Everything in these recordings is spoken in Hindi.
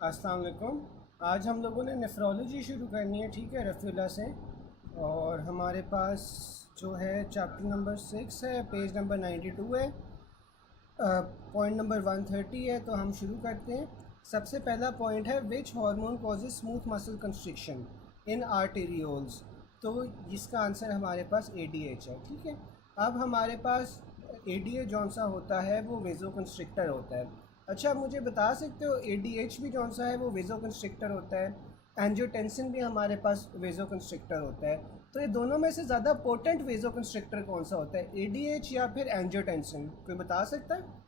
अस्सलाम वालेकुम। आज हम लोगों ने नेफ्रोलॉजी शुरू करनी है, ठीक है, रफ़ीला से। और हमारे पास जो है चैप्टर नंबर 6 है, पेज नंबर 92 है, पॉइंट नंबर 130 है। तो हम शुरू करते हैं। सबसे पहला पॉइंट है, which hormone causes smooth muscle constriction in arterioles. तो इसका आंसर हमारे पास ADH है, ठीक है। अब हमारे पास ADH जौन सा होता है वो वेजो कंस्ट्रिक्टर होता है। अच्छा, आप मुझे बता सकते हो ADH भी जौन सा है वो वेजो कंस्ट्रिक्टर होता है, एंजियोटेंसिन भी हमारे पास वेजो कंस्ट्रिक्टर होता है। तो ये दोनों में से ज़्यादा पोटेंट वेजो कंस्ट्रिक्टर कौन सा होता है, ADH या फिर एंजियोटेंसिन? कोई बता सकता है?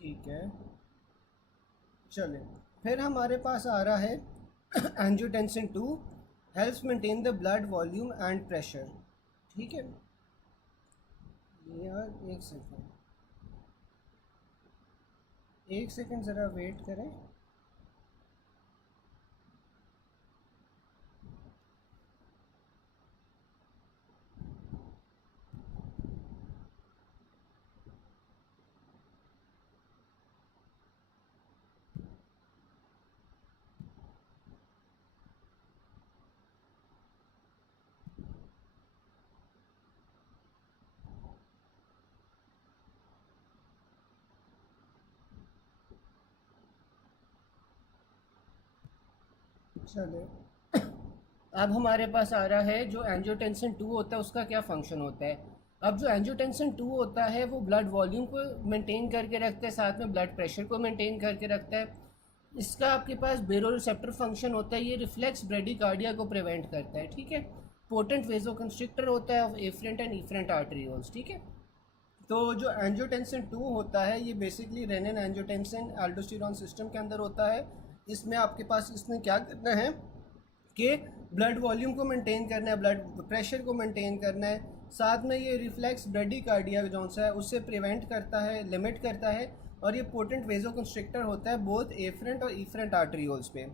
ठीक है, चले। फिर हमारे पास आ रहा है angiotensin 2 helps maintain the blood volume and pressure, ठीक है। यार एक सेकेंड, एक सेकेंड ज़रा वेट करें। चले, अब हमारे पास आ रहा है जो एंजियोटेंसिन 2 होता है उसका क्या फंक्शन होता है। अब जो एंजियोटेंसिन 2 होता है वो ब्लड वॉल्यूम को मेंटेन करके रखता है, साथ में ब्लड प्रेशर को मेंटेन करके रखता है। इसका आपके पास बेरो रिसेप्टर फंक्शन होता है, ये रिफ्लेक्स ब्रेडिकार्डिया को प्रिवेंट करता है, ठीक है। पोटेंट वेजोकंस्ट्रिक्टर होता है of afferent and efferent arterioles, ठीक है। तो जो एंजियोटेंसिन 2 होता है ये basically renin angiotensin aldosterone system के अंदर होता है। इसमें आपके पास इसने क्या करना है कि ब्लड वॉल्यूम को मेंटेन करना है, ब्लड प्रेशर को मेंटेन करना है, साथ में ये रिफ्लेक्स ब्रेडिकार्डिया जौन सा है उससे प्रिवेंट करता है, लिमिट करता है। और ये पोटेंट वेजोकंस्ट्रिक्टर होता है बोथ एफरेंट और इफरेंट आर्टरियोल्स पे।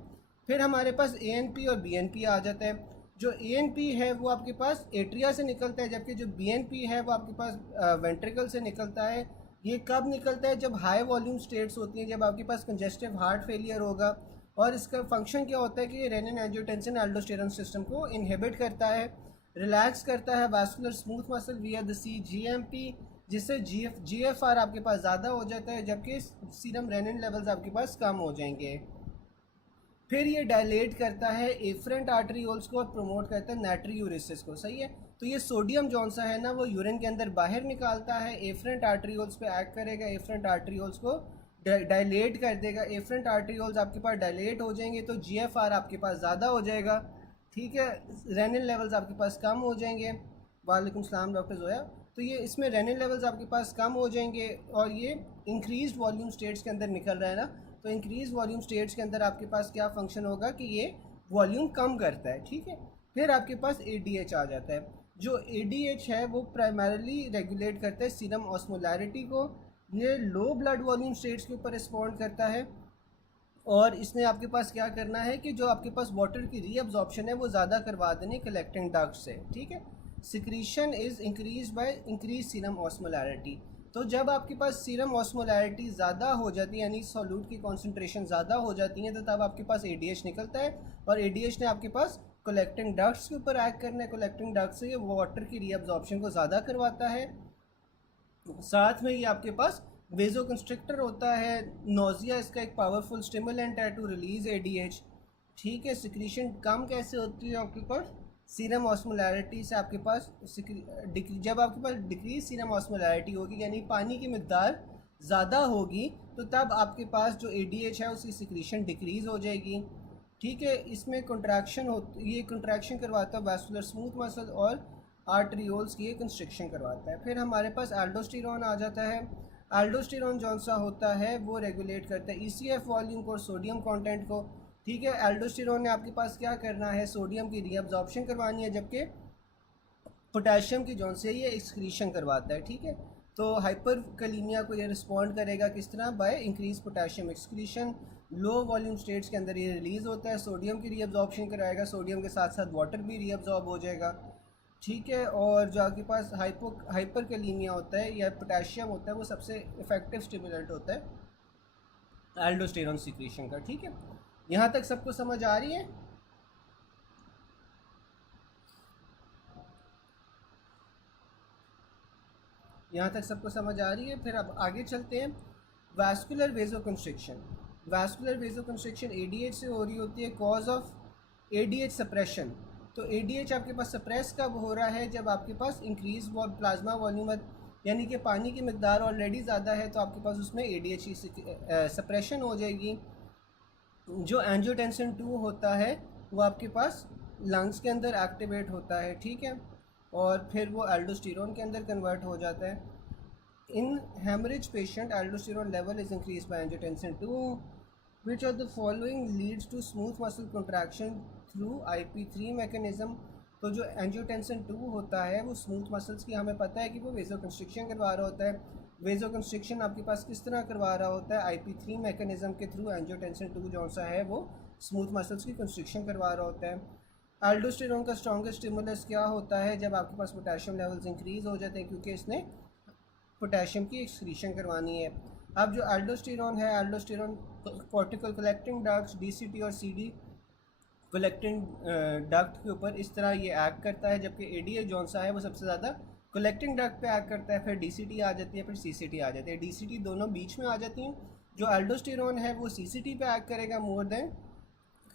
फिर हमारे पास ANP और BNP आ जाता है। जो ANP है वो आपके पास एट्रिया से निकलता है, जबकि जो BNP है वो आपके पास वेंट्रिकल से निकलता है। ये कब निकलता है? जब हाई वॉल्यूम स्टेट्स होती हैं, जब आपके पास कंजेस्टिव हार्ट फेलियर होगा। और इसका फंक्शन क्या होता है कि ये रेनिन एंजियोटेंसिन एल्डोस्टेरॉन सिस्टम को इनहिबिट करता है, रिलैक्स करता है वास्कुलर स्मूथ मसल विया द CGMP, जिससे GFR आपके पास ज़्यादा हो जाता है, जबकि सीरम रेनिन लेवल्स आपके पास कम हो जाएंगे। फिर ये डायलेट करता है एफरेंट आर्टरीओल्स को और प्रमोट करता है नाट्रियूरिसिस को, सही है। तो ये सोडियम जौन सा है ना वो यूरिन के अंदर बाहर निकालता है, एफरेंट आर्टरीओल्स पे एक्ट करेगा, एफरेंट आर्टरीओल्स को डायलेट कर देगा। एफरेंट आर्टरीओल्स आपके पास डायलेट हो जाएंगे तो GFR आपके पास ज़्यादा हो जाएगा, ठीक है। रेनिन लेवल्स आपके पास कम हो जाएंगे। वालेकुम सलाम डॉक्टर जोया। तो ये इसमें रेनिन लेवल्स आपके पास कम हो जाएंगे और ये इंक्रीज वॉल्यूम स्टेट्स के अंदर निकल रहा है ना। तो इंक्रीज वॉल्यूम स्टेट्स के अंदर आपके पास क्या फंक्शन होगा कि ये वॉल्यूम कम करता है, ठीक है। फिर आपके पास ADH आ जाता है। जो ADH है वो प्राइमरली रेगुलेट करता है सीरम ऑस्मोलैरिटी को। ये लो ब्लड वॉल्यूम स्टेट्स के ऊपर रिस्पॉन्ड करता है। और इसने आपके पास क्या करना है कि जो आपके पास वाटर की रीअब्जॉर्प्शन है वो ज़्यादा करवा देनी कलेक्टिंग डक्ट से, ठीक है। Secretion is increase by increase serum osmolarity. तो जब आपके पास सीरम ऑस्मोलैरिटी ज़्यादा हो जाती है, यानी सॉल्यूट की कॉन्सेंट्रेशन ज़्यादा हो जाती है, तो तब आपके पास ADH निकलता है। और ADH ने आपके पास कलेक्टिंग डक्ट्स के ऊपर एक्ट करना है। कलेक्टिंग डक्ट से ये वाटर की रीअब्जॉर्प्शन को ज़्यादा करवाता है, साथ में ये आपके पास वेजो कंस्ट्रिक्टर होता है, नोजिया इसका एक पावरफुल स्टिमुलेंट है टू रिलीज एडीएच। ठीक है, सिक्रीशन कम कैसे होती है आपके पास, सीरम ऑस्मोलैरिटी से आपके पास जब आपके पास डिक्रीज सीरम ऑस्मोलैरिटी होगी यानी पानी की मकदार ज़्यादा होगी तो तब आपके पास जो एडीएच है उसकी सिक्रीशन डिक्रीज़ हो जाएगी। ठीक है, इसमें कंट्रैक्शन हो, ये कंट्रैक्शन करवाता है वैस्कुलर स्मूथ मसल और आर्टरियोल्स की कंस्ट्रिक्शन करवाता है। फिर हमारे पास एल्डोस्टेरोन आ जाता है। एल्डोस्टेरोन जौन सा होता है वो रेगुलेट करता है ईसीएफ वॉल्यूम को और सोडियम कंटेंट को। ठीक है, एल्डोस्टेरोन ने आपके पास क्या करना है, सोडियम की रीअब्जॉर्प्शन करवानी है, जबकि पोटेशियम की जौन से ये एक्सक्रीशन करवाता है। ठीक है, तो हाइपरकलीमिया को ये रिस्पॉन्ड करेगा किस तरह, by increase potassium excretion. Low volume states के अंदर ये रिलीज़ होता है, सोडियम की रीअब्जॉर्प्शन कराएगा, सोडियम के साथ साथ वाटर भी रीअब्जॉर्ब हो जाएगा। ठीक है, और जो आपके पास हाइपरकलीमिया होता है या पोटेशियम होता है वो सबसे इफेक्टिव स्टिमुलेंट होता है एल्डोस्टेरोन सिक्रीशन का। ठीक है, यहाँ तक सबको समझ आ रही है? यहाँ तक सबको समझ आ रही है? फिर अब आगे चलते हैं। वैस्कुलर वेजोकंस्ट्रिक्शन। वैस्कुलर वेजोकंस्ट्रिक्शन एडीएच से हो रही होती है, कॉज ऑफ एडीएच सप्रेशन। तो एडीएच आपके पास सप्रेस कब हो रहा है, जब आपके पास इंक्रीज प्लाज्मा वॉल्यूम यानी कि पानी की मकदार ऑलरेडी ज़्यादा है तो आपके पास उसमें एडीएच की सप्रेशन हो जाएगी। जो एंजियोटेंसिन 2 होता है वो आपके पास लंग्स के अंदर एक्टिवेट होता है। ठीक है, और फिर वो एल्डोस्टेरोन के अंदर कन्वर्ट हो जाता है। In haemorrhage patient aldosterone level is increase by angiotensin 2। Which of the following leads to smooth muscle contraction through IP3 mechanism. तो जो एंजियोटेंसिन 2 होता है वो स्मूथ मसल्स की, हमें पता है कि वो वेजो कंस्ट्रिक्शन करवा रहा होता है। वेजो कंस्ट्रिक्शन आपके पास किस तरह करवा रहा होता है, IP3 मैकेनिज्म के थ्रू एंजियोटेंसिन 2 जो सा है वो स्मूथ मसल्स की कंस्ट्रिक्शन करवा रहा होता है। एल्डोस्टेरोन का स्ट्रॉन्गेस्ट स्टिमुलस क्या होता है, जब आपके पास पोटेशियम लेवल्स इंक्रीज हो जाते हैं क्योंकि इसने पोटेशियम की एक्सक्रीशन करवानी है। अब जो एल्डोस्टेरोन है, aldosterone cortical collecting ducts DCT और CD कलेक्टिंग डक्ट के ऊपर इस तरह ये एक्ट करता है, जबकि एडीएच जौन सा है वो सबसे ज़्यादा कलेक्टिंग डक्ट पे एक्ट करता है, फिर DCT आ जाती है, फिर CCT आ जाती है। DCT दोनों बीच में आ जाती हैं। जो एल्डोस्टेरोन है वो CCT पे एक्ट करेगा मोर देन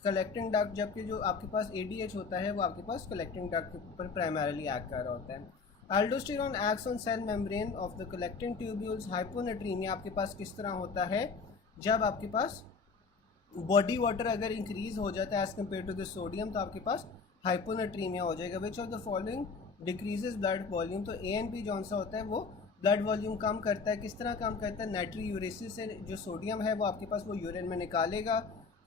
कलेक्टिंग डक्ट, जबकि जो आपके पास एडीएच होता है वो आपके पास कलेक्टिंग डक्ट के ऊपर प्राइमरीली एक्ट कर रहा होता है। Aldosterone acts on cell membrane of the collecting tubules. Hyponatremia आपके पास किस तरह होता है, जब आपके पास बॉडी वाटर अगर इंक्रीज हो जाता है as compare to the sodium तो आपके पास हाइपोनेट्रीमिया हो जाएगा। Which of the following decreases blood volume. तो ANP जौन सा होता है वो ब्लड वॉल्यूम कम करता है। किस तरह कम करता है, नाइट्री यूरेसिस से जो सोडियम है वो आपके पास वो यूरिन में निकालेगा,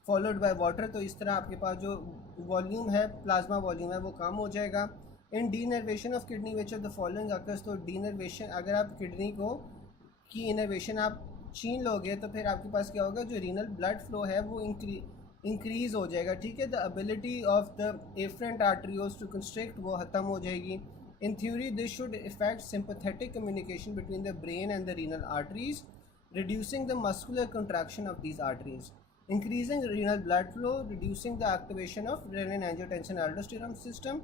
फॉलोड बाय वाटर। तो इस तरह आपके पास जो वॉल्यूम है, प्लाज्मा वॉल्यूम है, वो कम हो जाएगा। In denervation of kidney which of the following occurs. तो डीनर्वेशन, अगर आप किडनी को की इनर्वेशन आप छीन लोगे तो फिर आपके पास क्या होगा, जो रीनल ब्लड फ्लो है वो इंक्रीज हो जाएगा। ठीक है, the ability of the afferent arterioles to constrict वो ख़त्म हो जाएगी। In theory this should effect sympathetic communication between the brain and the renal arteries, reducing the muscular contraction of these arteries, increasing renal blood flow, reducing the activation of renin-angiotensin-aldosterone system,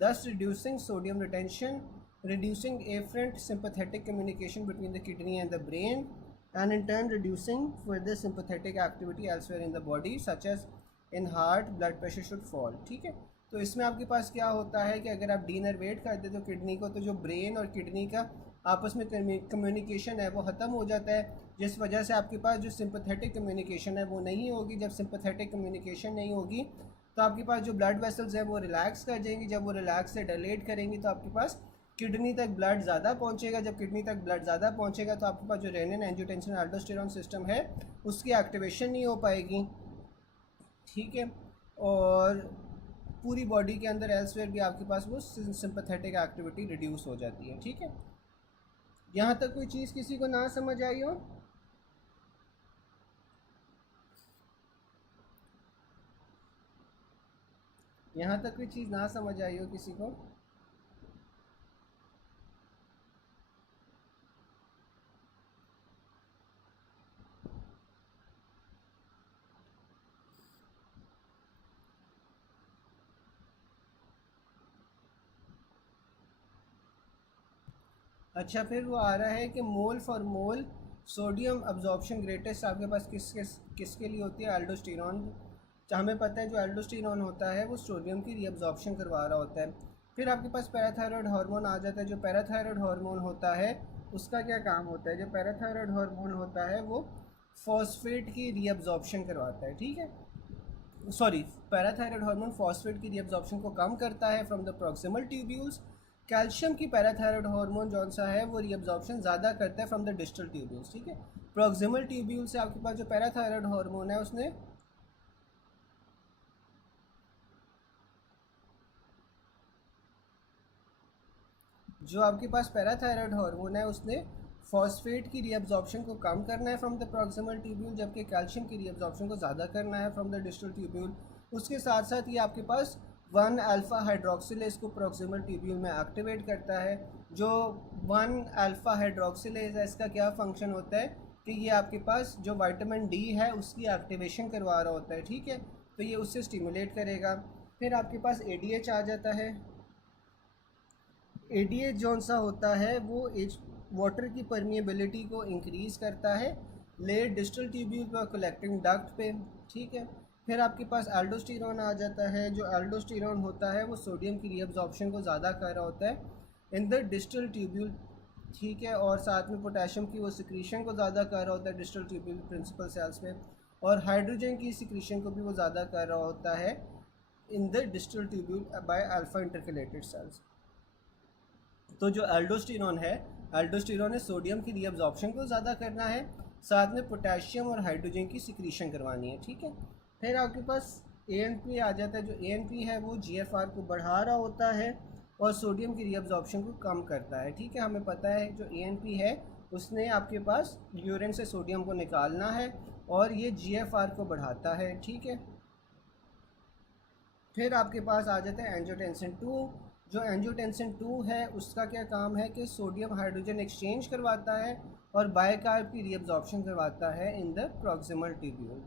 thus reducing sodium retention, reducing afferent sympathetic communication between the kidney and the brain, and in turn reducing further sympathetic activity elsewhere in the body such as in heart, blood pressure should fall। ठीक है, तो इसमें आपके पास क्या होता है कि अगर आप डीनर्वेट कर देते हो किडनी को तो जो ब्रेन और किडनी का आपस में कम्युनिकेशन है वो ख़त्म हो जाता है, जिस वजह से आपके पास जो सिंपैथेटिक कम्युनिकेशन है वो नहीं होगी। जब सिंपैथेटिक कम्युनिकेशन नहीं होगी तो आपके पास जो ब्लड वेसल्स हैं वो रिलैक्स कर जाएंगी, जब वो रिलैक्स से डायलेट करेंगी तो आपके पास किडनी तक ब्लड ज़्यादा पहुंचेगा। जब किडनी तक ब्लड ज़्यादा पहुंचेगा तो आपके पास जो रेनिन एंजियोटेंसिन एल्डोस्टेरोन सिस्टम है उसकी एक्टिवेशन नहीं हो पाएगी। ठीक है, और पूरी बॉडी के अंदर एल्सवेयर भी आपके पास वो सिंपैथेटिक एक्टिविटी रिड्यूस हो जाती है। ठीक है, यहाँ तक कोई चीज़ किसी को ना समझ आई हो? यहाँ तक कोई चीज़ ना समझ आई हो किसी को? अच्छा, फिर वो आ रहा है कि mole for mole sodium absorption greatest आपके पास किसके लिए होती है? एल्डोस्टेरॉन। हमें पता है जो एल्डोस्टेरॉन होता है वो सोडियम की रीअब्जॉर्प्शन करवा रहा होता है। फिर आपके पास पैराथायरॉयड हार्मोन आ जाता है। जो पैराथायरॉयड हार्मोन होता है उसका क्या काम होता है? जो पैराथायरॉयड हार्मोन होता है वो फॉस्फेट की रीअब्जॉर्प्शन करवाता है, ठीक है। सॉरी, पैराथायरॉयड हार्मोन फॉस्फेट की रीअब्जॉर्प्शन को कम करता है from the proximal tubules. Calcium की पैराथायरॉयड हार्मोन जौन सा है वो रीअब्जॉर्प्शन ज़्यादा करता है फ्रॉम द डिस्टल ट्यूब्यूल्स, ठीक है। प्रॉक्सिमल ट्यूब्यूल से आपके पास जो पैराथायरॉयड हार्मोन है उसने जो आपके पास पैराथायरॉयड हार्मोन है उसने फॉस्फेट की रीअब्जॉर्प्शन को कम करना है फ्रॉम द प्रॉक्सिमल ट्यूब्यूल, जबकि कैल्शियम की रीअब्जॉर्प्शन को ज़्यादा करना है फ्रॉम द डिस्टल ट्यूब्यूल। उसके साथ साथ ये आपके पास 1 अल्फ़ा हाइड्रोक्सिलेज को प्रॉक्सिमल ट्यूब्यूल में एक्टिवेट करता है। जो 1 अल्फ़ा हाइड्रोक्सिलेज है इसका क्या फंक्शन होता है कि ये आपके पास जो विटामिन डी है उसकी एक्टिवेशन करवा रहा होता है, ठीक है। तो ये उससे स्टिमुलेट करेगा। फिर आपके पास एडीएच आ जाता है। एडीएच जौन सा होता है वो वाटर की परमिएबिलिटी को इंक्रीज़ करता है लेट डिस्टल ट्यूब्यूल पर कलेक्टिंग डक्ट पे, ठीक है। फिर आपके पास एल्डोस्टेरॉन आ जाता है। जो एल्डोस्टेरॉन होता है वो सोडियम की रीअब्जॉर्प्शन को ज़्यादा कर रहा होता है इन द डिस्टल ट्यूब्यूल, ठीक है। और साथ में पोटेशियम की वो सिक्रीशन को ज़्यादा कर रहा होता है डिस्टल ट्यूब्यूल प्रिंसिपल सेल्स में, और हाइड्रोजन की सिक्रीशन को भी वो ज़्यादा कर रहा होता है in the distal tubule by alpha intercalated cells. तो जो एल्डोस्टेरॉन है सोडियम की रीअब्जॉर्प्शन को ज़्यादा करना है, साथ में पोटेशियम और हाइड्रोजन की सिक्रीशन करवानी है, ठीक है। फिर आपके पास एएनपी आ जाता है। जो एएनपी है वो जीएफआर को बढ़ा रहा होता है और सोडियम की रीअब्जॉर्प्शन को कम करता है, ठीक है। हमें पता है जो एएनपी है उसने आपके पास यूरिन से सोडियम को निकालना है और ये जीएफआर को बढ़ाता है, ठीक है। फिर आपके पास आ जाता है एंजियोटेंसिन 2। जो एंजियोटेंसिन 2 है उसका क्या काम है कि सोडियम हाइड्रोजन एक्सचेंज करवाता है और बायकार्ब की रीअब्जॉर्प्शन करवाता है इन द प्रॉक्सिमल ट्यूब्यूल।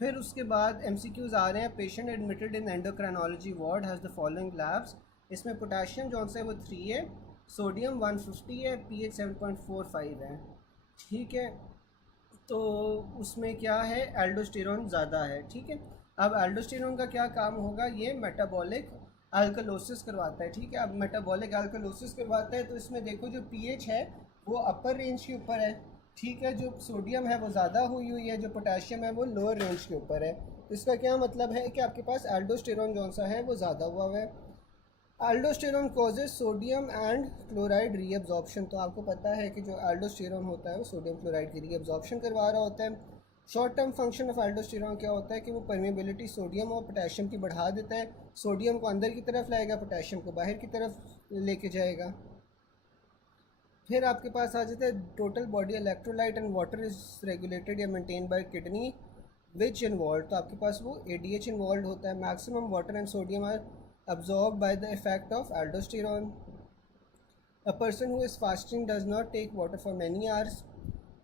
फिर उसके बाद एमसीक्यूज आ रहे हैं। Patient admitted in endocrinology ward has the following labs. इसमें पोटेशियम जौन सा है वो 3 है, सोडियम 150 है, पीएच 7.45 है, ठीक है। तो उसमें क्या है एल्डोस्टेरॉन ज़्यादा है, ठीक है। अब एल्डोस्टेरॉन का क्या काम होगा? ये मेटाबॉलिक अल्कलोसिस करवाता है, ठीक है। अब मेटाबॉलिक अल्कलोसिस करवाता है तो इसमें देखो जो पीएच है वो अपर रेंज के ऊपर है, ठीक है। जो सोडियम है वो ज़्यादा हुई है, जो पोटेशियम है वो लोअर रेंज के ऊपर है। तो इसका क्या मतलब है कि आपके पास एल्डोस्टेरॉन जौन सा है वो ज़्यादा हुआ है। Aldosterone causes sodium and chloride reabsorption. तो आपको पता है कि जो एल्डोस्टेरॉन होता है वो सोडियम क्लोराइड की रीअब्जॉर्प्शन करवा रहा होता है। Short term function of aldosterone क्या होता है कि वो परमिएबिलिटी सोडियम और पोटेशियम की बढ़ा देता है। सोडियम को अंदर की तरफ लाएगा, पोटेशियम को बाहर की तरफ लेके जाएगा। फिर आपके पास आ जाता है total body electrolyte and water is regulated या maintain by kidney which involve. तो आपके पास वो एडीएच इन्वॉल्व होता है। Maximum water and sodium are absorbed by the effect of aldosterone. A person who is fasting does not take water for many hours,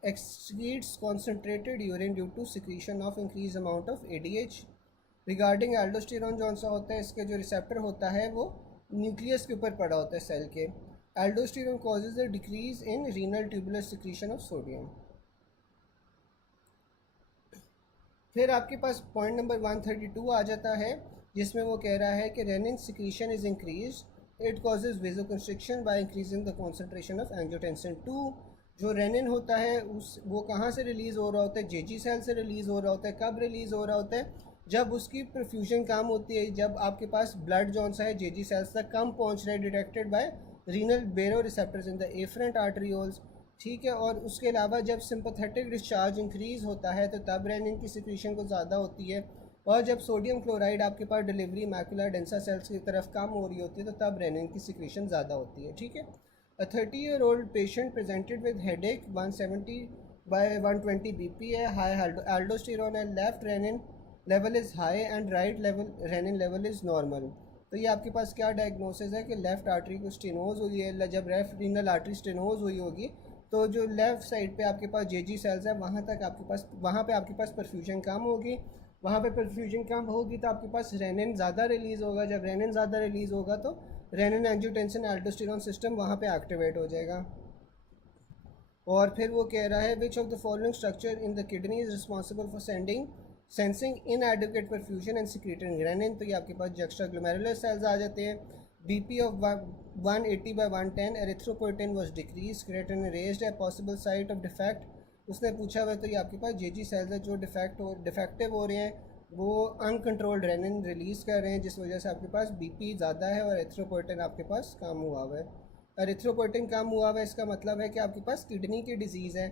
excretes concentrated urine due to secretion of increased amount of ADH. Regarding aldosterone जौन सा होता है इसके जो रिसेप्टर होता है वो न्यूक्लियस के ऊपर पड़ा होता है सेल के। aldosterone causes a decrease in renal tubular secretion of sodium. फिर आपके पास पॉइंट नंबर 132 आ जाता है जिसमें वो कह रहा है कि renin secretion is increase, it causes vasoconstriction by increasing the concentration of angiotensin 2। जो रेनिन होता है वो कहाँ से रिलीज़ हो रहा होता है? जेजी सेल से रिलीज़ हो रहा होता है। कब रिलीज़ हो रहा होता है? जब उसकी परफ्यूजन कम होती है, जब आपके पास ब्लड जौन सा है जेजी सेल्स तक कम पहुँच रहा है, detected by renal baroreceptors in the afferent arterioles, ठीक है। और उसके अलावा जब सिंपैथेटिक डिस्चार्ज इंक्रीज़ होता है तो तब रेनिन की सिक्रीशन को ज़्यादा होती है। और जब सोडियम क्लोराइड आपके पास डिलीवरी मैकुलर डेंसा सेल्स की तरफ कम हो रही होती है तो तब रेनिन की सिक्रीशन ज़्यादा होती है, ठीक है। A 30-year-old patient presented with headache 170 by 120 BP है, high aldosterone and left renin level is high and right level renin level is normal. तो ये आपके पास क्या डायग्नोसिस है कि लेफ़्ट आर्टरी को स्टेनोज हुई है। जब लेफ्ट रीनल आर्टरी स्टेनोज हुई होगी तो जो लेफ़्ट साइड पे आपके पास जेजी सेल्स है वहाँ पे आपके पास परफ्यूजन कम होगी। वहाँ पे परफ्यूजन कम होगी तो आपके पास रेनिन ज़्यादा रिलीज़ होगा। जब रेनिन ज़्यादा रिलीज़ होगा तो रेनिन एंजियोटेंसिन एल्डोस्टेरॉन सिस्टम वहाँ पे एक्टिवेट हो जाएगा। और फिर वो कह रहा है which of the following structure in the kidney is responsible for sensing inadequate perfusion and secreting renin. तो ये आपके पास जक्स्ट्रा ग्लोमेरुलर सेल्स आ जाते हैं। BP of 180/110, erythropoietin was decrease, creatinine raised है, पॉसिबल साइट ऑफ डिफेक्ट उसने पूछा हुआ। तो ये आपके पास जेजी सेल्स है जो डिफेक्टिव हो रहे हैं, वो अनकंट्रोल्ड रेनिन रिलीज़ कर रहे हैं, जिस वजह से आपके पास बीपी ज़्यादा है और एरिथ्रोपोइटिन आपके पास कम हुआ हुआ है। एरिथ्रोपोइटिन कम हुआ हुआ है, इसका मतलब है कि आपके पास किडनी की डिजीज़ है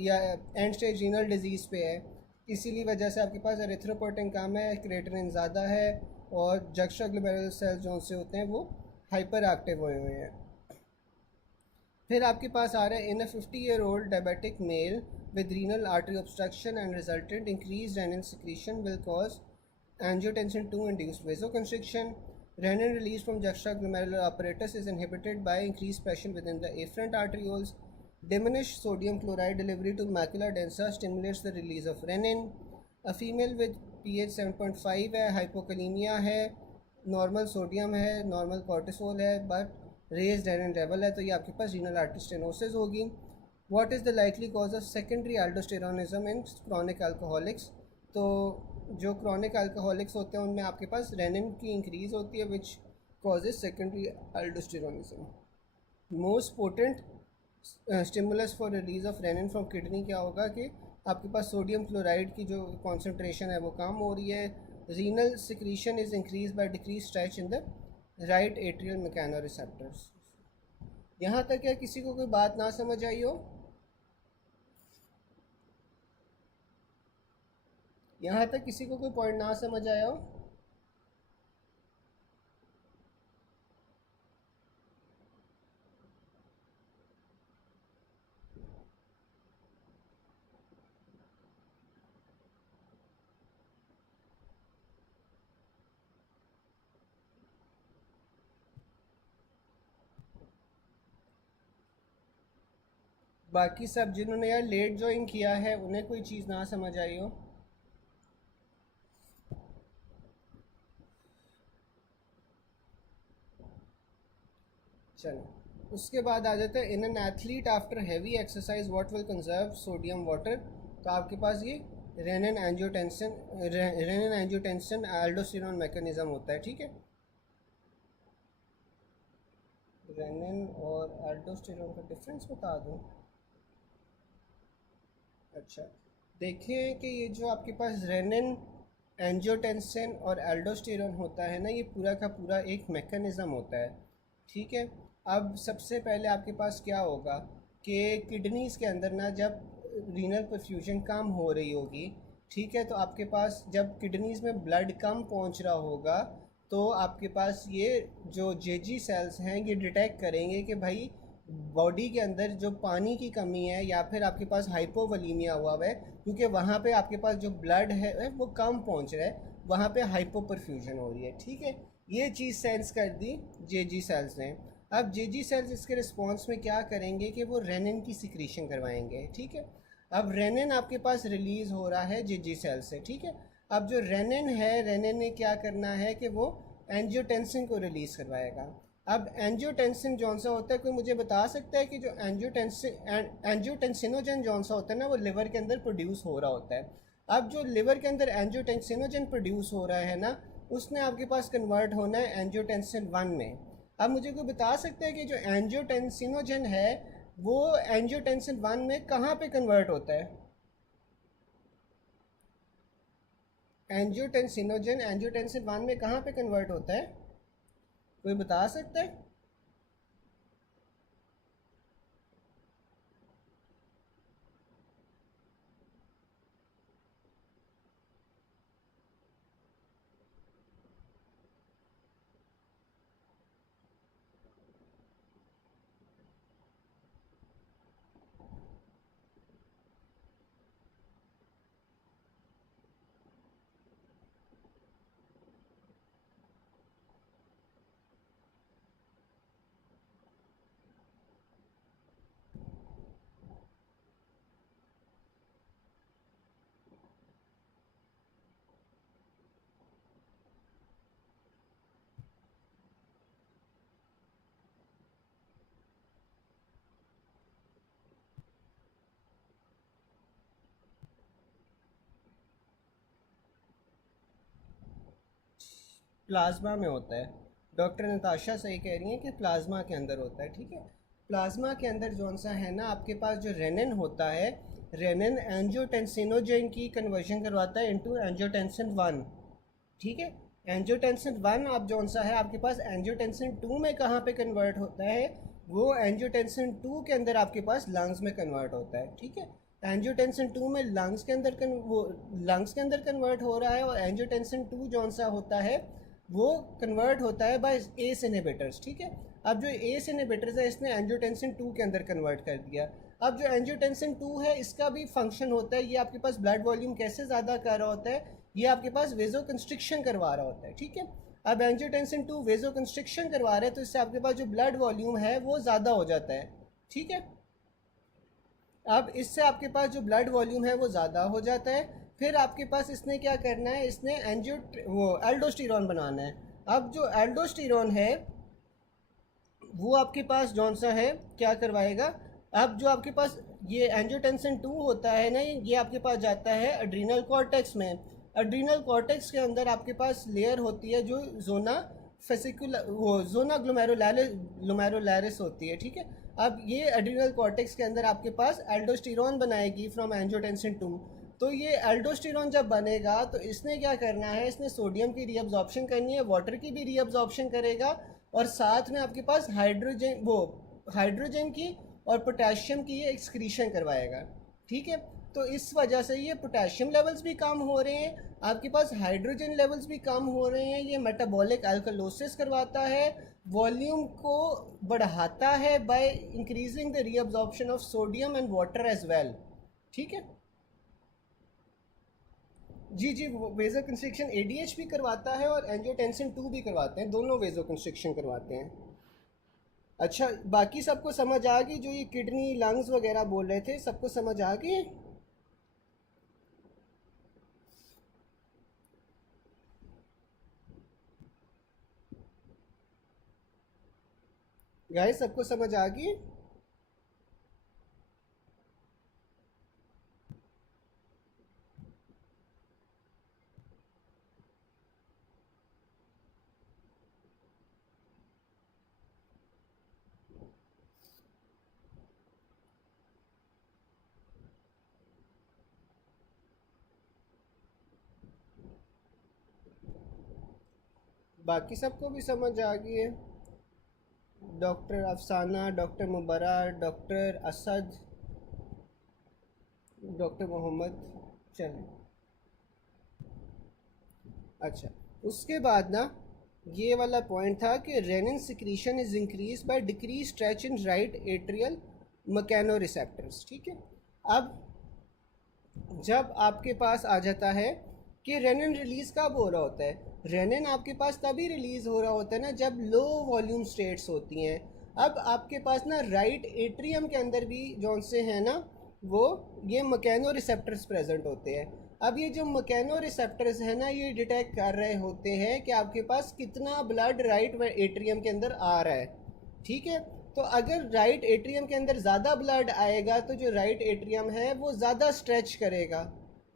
या एंड स्टेज रीनल डिजीज़ पे है, इसीलिए वजह से आपके पास एरिथ्रोपोइटिन कम है, क्रिएटिनिन ज़्यादा है, और जक्स्ट्रा ग्लोमेरुलर सेल्स जो से होते हैं वो हाइपर एक्टिव हुए हुए हैं। फिर आपके पास आ रहा है in a 50-year-old diabetic male with renal artery obstruction and resultant increased renin secretion will cause angiotensin II induced vasoconstriction. Renin release from juxtaglomerular apparatus is inhibited by increased pressure within the afferent arterioles. Diminished sodium chloride delivery to macula densa stimulates the release of renin. A female with pH 7.5 है, hypokalemia है, नॉर्मल सोडियम है, नॉर्मल कॉर्टिसोल है, बट रेज रेनिन लेवल है, तो ये आपके पास रीनल आर्टरी स्टेनोसिस होगी। What is the likely cause of secondary aldosteronism in chronic alcoholics. तो जो क्रॉनिक अल्कोहलिक्स होते हैं उनमें आपके पास रेनिन की इंक्रीज होती है which causes secondary aldosteronism. Most potent stimulus for release of renin from kidney क्या होगा कि आपके पास सोडियम क्लोराइड की जो कॉन्सेंट्रेशन है वो कम हो रही है। Renal secretion is increase by decrease stretch in the right atrial mechano receptors. यहाँ तक क्या किसी को कोई बात ना समझ आई हो? यहाँ तक किसी को कोई पॉइंट ना समझ आया हो? बाकी सब जिन्होंने यार लेट ज्वाइन किया है उन्हें कोई चीज़ ना समझ आई हो? चलो उसके बाद आ जाता है इन an athlete after heavy exercise what will conserve sodium water. तो आपके पास ये रेनिन एंजियोटेंसिन एल्डोस्टेरोन मैकेनिज्म होता है, ठीक है। रेनिन और एल्डोस्टेरोन का डिफरेंस बता दूं। अच्छा, देखें कि ये जो आपके पास रेनिन एंजियोटेंसिन और एल्डोस्टेरोन होता है ना, ये पूरा का पूरा एक मैकेनिज़्म होता है, ठीक है। अब सबसे पहले आपके पास क्या होगा कि किडनीज़ के अंदर ना जब रीनल परफ्यूजन कम हो रही होगी, ठीक है, तो आपके पास जब किडनीज़ में ब्लड कम पहुंच रहा होगा तो आपके पास ये जो जेजी सेल्स हैं ये डिटेक्ट करेंगे कि भाई बॉडी के अंदर जो पानी की कमी है या फिर आपके पास हाइपोवलीमिया हुआ है, क्योंकि वहाँ पे आपके पास जो ब्लड है वो कम पहुँच रहा है, वहाँ पे हाइपो परफ्यूजन हो रही है, ठीक है। ये चीज़ सेंस कर दी जेजी सेल्स ने। अब जेजी सेल्स इसके रिस्पॉन्स में क्या करेंगे कि वो रेनिन की सिक्रीशन करवाएंगे, ठीक है। अब रेनिन आपके पास रिलीज़ हो रहा है जेजी सेल से, ठीक है। अब जो रेनिन है, रेनिन ने क्या करना है कि वो एंजियोटेंसिन को रिलीज़ करवाएगा। अब एंजियोटेंसिन जौन सा होता है, कोई मुझे बता सकता है कि जो एंजियोटेंसिनोजन जौन सा होता है ना, वो लिवर के अंदर प्रोड्यूस हो रहा होता है। अब जो लिवर के अंदर एंजियोटेंसिनोजन प्रोड्यूस हो रहा है ना, उसने आपके पास कन्वर्ट होना है एंजियोटेंसिन 1 में। अब मुझे कोई बता सकता है कि जो एंजियोटेंसिनोजन है वो एंजियोटेंसिन 1 में कहाँ पे कन्वर्ट होता है? एंजियोटेंसिन 1 में कहाँ पे कन्वर्ट होता है, कोई बता सकता है? प्लाज्मा में होता है। डॉक्टर नताशा सही कह रही हैं कि प्लाज्मा के अंदर होता है, ठीक है। प्लाज्मा के अंदर जौन सा है ना, आपके पास जो रेनिन होता है, रेनिन एंजियोटेंसिनोजन की कन्वर्जन करवाता है इनटू एंजियोटेंसिन 1, ठीक है। एंजियोटेंसिन 1 आप जौन सा है आपके पास एंजियोटेंसिन 2 में कहाँ पे कन्वर्ट होता है, वो एंजियोटेंसिन 2 के अंदर आपके पास लंग्स में कन्वर्ट होता है, ठीक है। एंजियोटेंसिन 2 में लंग्स के अंदर वो लंग्स के अंदर कन्वर्ट हो रहा है, और एंजियोटेंसिन 2 जौन सा होता है वो कन्वर्ट होता है बाय एस इनहिबिटर्स, ठीक है। अब जो एस इनहिबिटर्स है इसने एंजियोटेंसिन 2 के अंदर कन्वर्ट कर दिया। अब जो एंजियोटेंसिन 2 है इसका भी फंक्शन होता है, ये आपके पास ब्लड वॉल्यूम कैसे ज़्यादा कर रहा होता है, ये आपके पास वेजो कंस्ट्रिक्शन करवा रहा होता है, ठीक है। अब एंजियोटेंसिन 2 वेजो कंस्ट्रिक्शन करवा रहे हैं तो इससे आपके पास जो ब्लड वॉल्यूम है वो ज़्यादा हो जाता है, ठीक है। अब इससे आपके पास जो ब्लड वॉल्यूम है वो ज़्यादा हो जाता है। फिर आपके पास इसने क्या करना है, इसने वो एल्डोस्टेरॉन बनाना है। अब जो एल्डोस्टेरॉन है वो आपके पास जौन सा है क्या करवाएगा, अब जो आपके पास ये एंजियोटेंसिन 2 होता है ना, ये आपके पास जाता है एड्रीनल कॉर्टेक्स में। एड्रीनल कॉर्टेक्स के अंदर आपके पास लेयर होती है जो जोना फेसिकुलर वो जोना ग्लोमेरुलैरिस होती है, ठीक है। अब ये एड्रीनल कॉर्टेक्स के अंदर आपके पास एल्डोस्टेरॉन बनाएगी फ्रॉम एंजियोटेंसिन 2। तो ये एल्डोस्टेरॉन जब बनेगा तो इसने क्या करना है, इसने सोडियम की रीअब्जॉर्प्शन करनी है, वाटर की भी रीअब्जॉर्प्शन करेगा, और साथ में आपके पास हाइड्रोजन की और पोटेशियम की ये एक्सक्रीशन करवाएगा, ठीक है। तो इस वजह से ये पोटेशियम लेवल्स भी कम हो रहे हैं, आपके पास हाइड्रोजन लेवल्स भी कम हो रहे हैं, ये मेटाबॉलिक अल्कलोसिस करवाता है, वॉल्यूम को बढ़ाता है by increasing the reabsorption of sodium and water as well, ठीक है। जी जी, वेजो कंस्ट्रिक्शन एडीएच भी करवाता है और एंजियोटेंसिन 2 भी करवाते हैं, दोनों वेजो कंस्ट्रिक्शन करवाते हैं। अच्छा, बाकी सबको समझ आ गई, जो ये किडनी लंग्स वगैरह बोल रहे थे सबको समझ आ गई? गाइस सबको समझ आ गई? बाकी सबको भी समझ आ गई है? Doctor Afsana, doctor Mubra, doctor Asad, doctor Mohammad, चलें। अच्छा, उसके बाद ना ये वाला पॉइंट था कि renin secretion is increase by decrease stretch in right atrial mechanoreceptors, ठीक है। अब जब आपके पास आ जाता है कि रेनिन रिलीज़ कब हो रहा होता है, रेनिन आपके पास तभी रिलीज़ हो रहा होता है ना जब लो वॉल्यूम स्टेट्स होती हैं। अब आपके पास ना राइट एट्रियम के अंदर भी जौन से हैं ना वो ये मैकेनो रिसेप्टर्स प्रेजेंट होते हैं। अब ये जो मैकेनो रिसेप्टर्स हैं ना ये डिटेक्ट कर रहे होते हैं कि आपके पास कितना ब्लड राइट एट्रियम के अंदर आ रहा है, ठीक है। तो अगर राइट एट्रियम के अंदर ज़्यादा ब्लड आएगा तो जो राइट एट्रियम है वो ज़्यादा स्ट्रेच करेगा,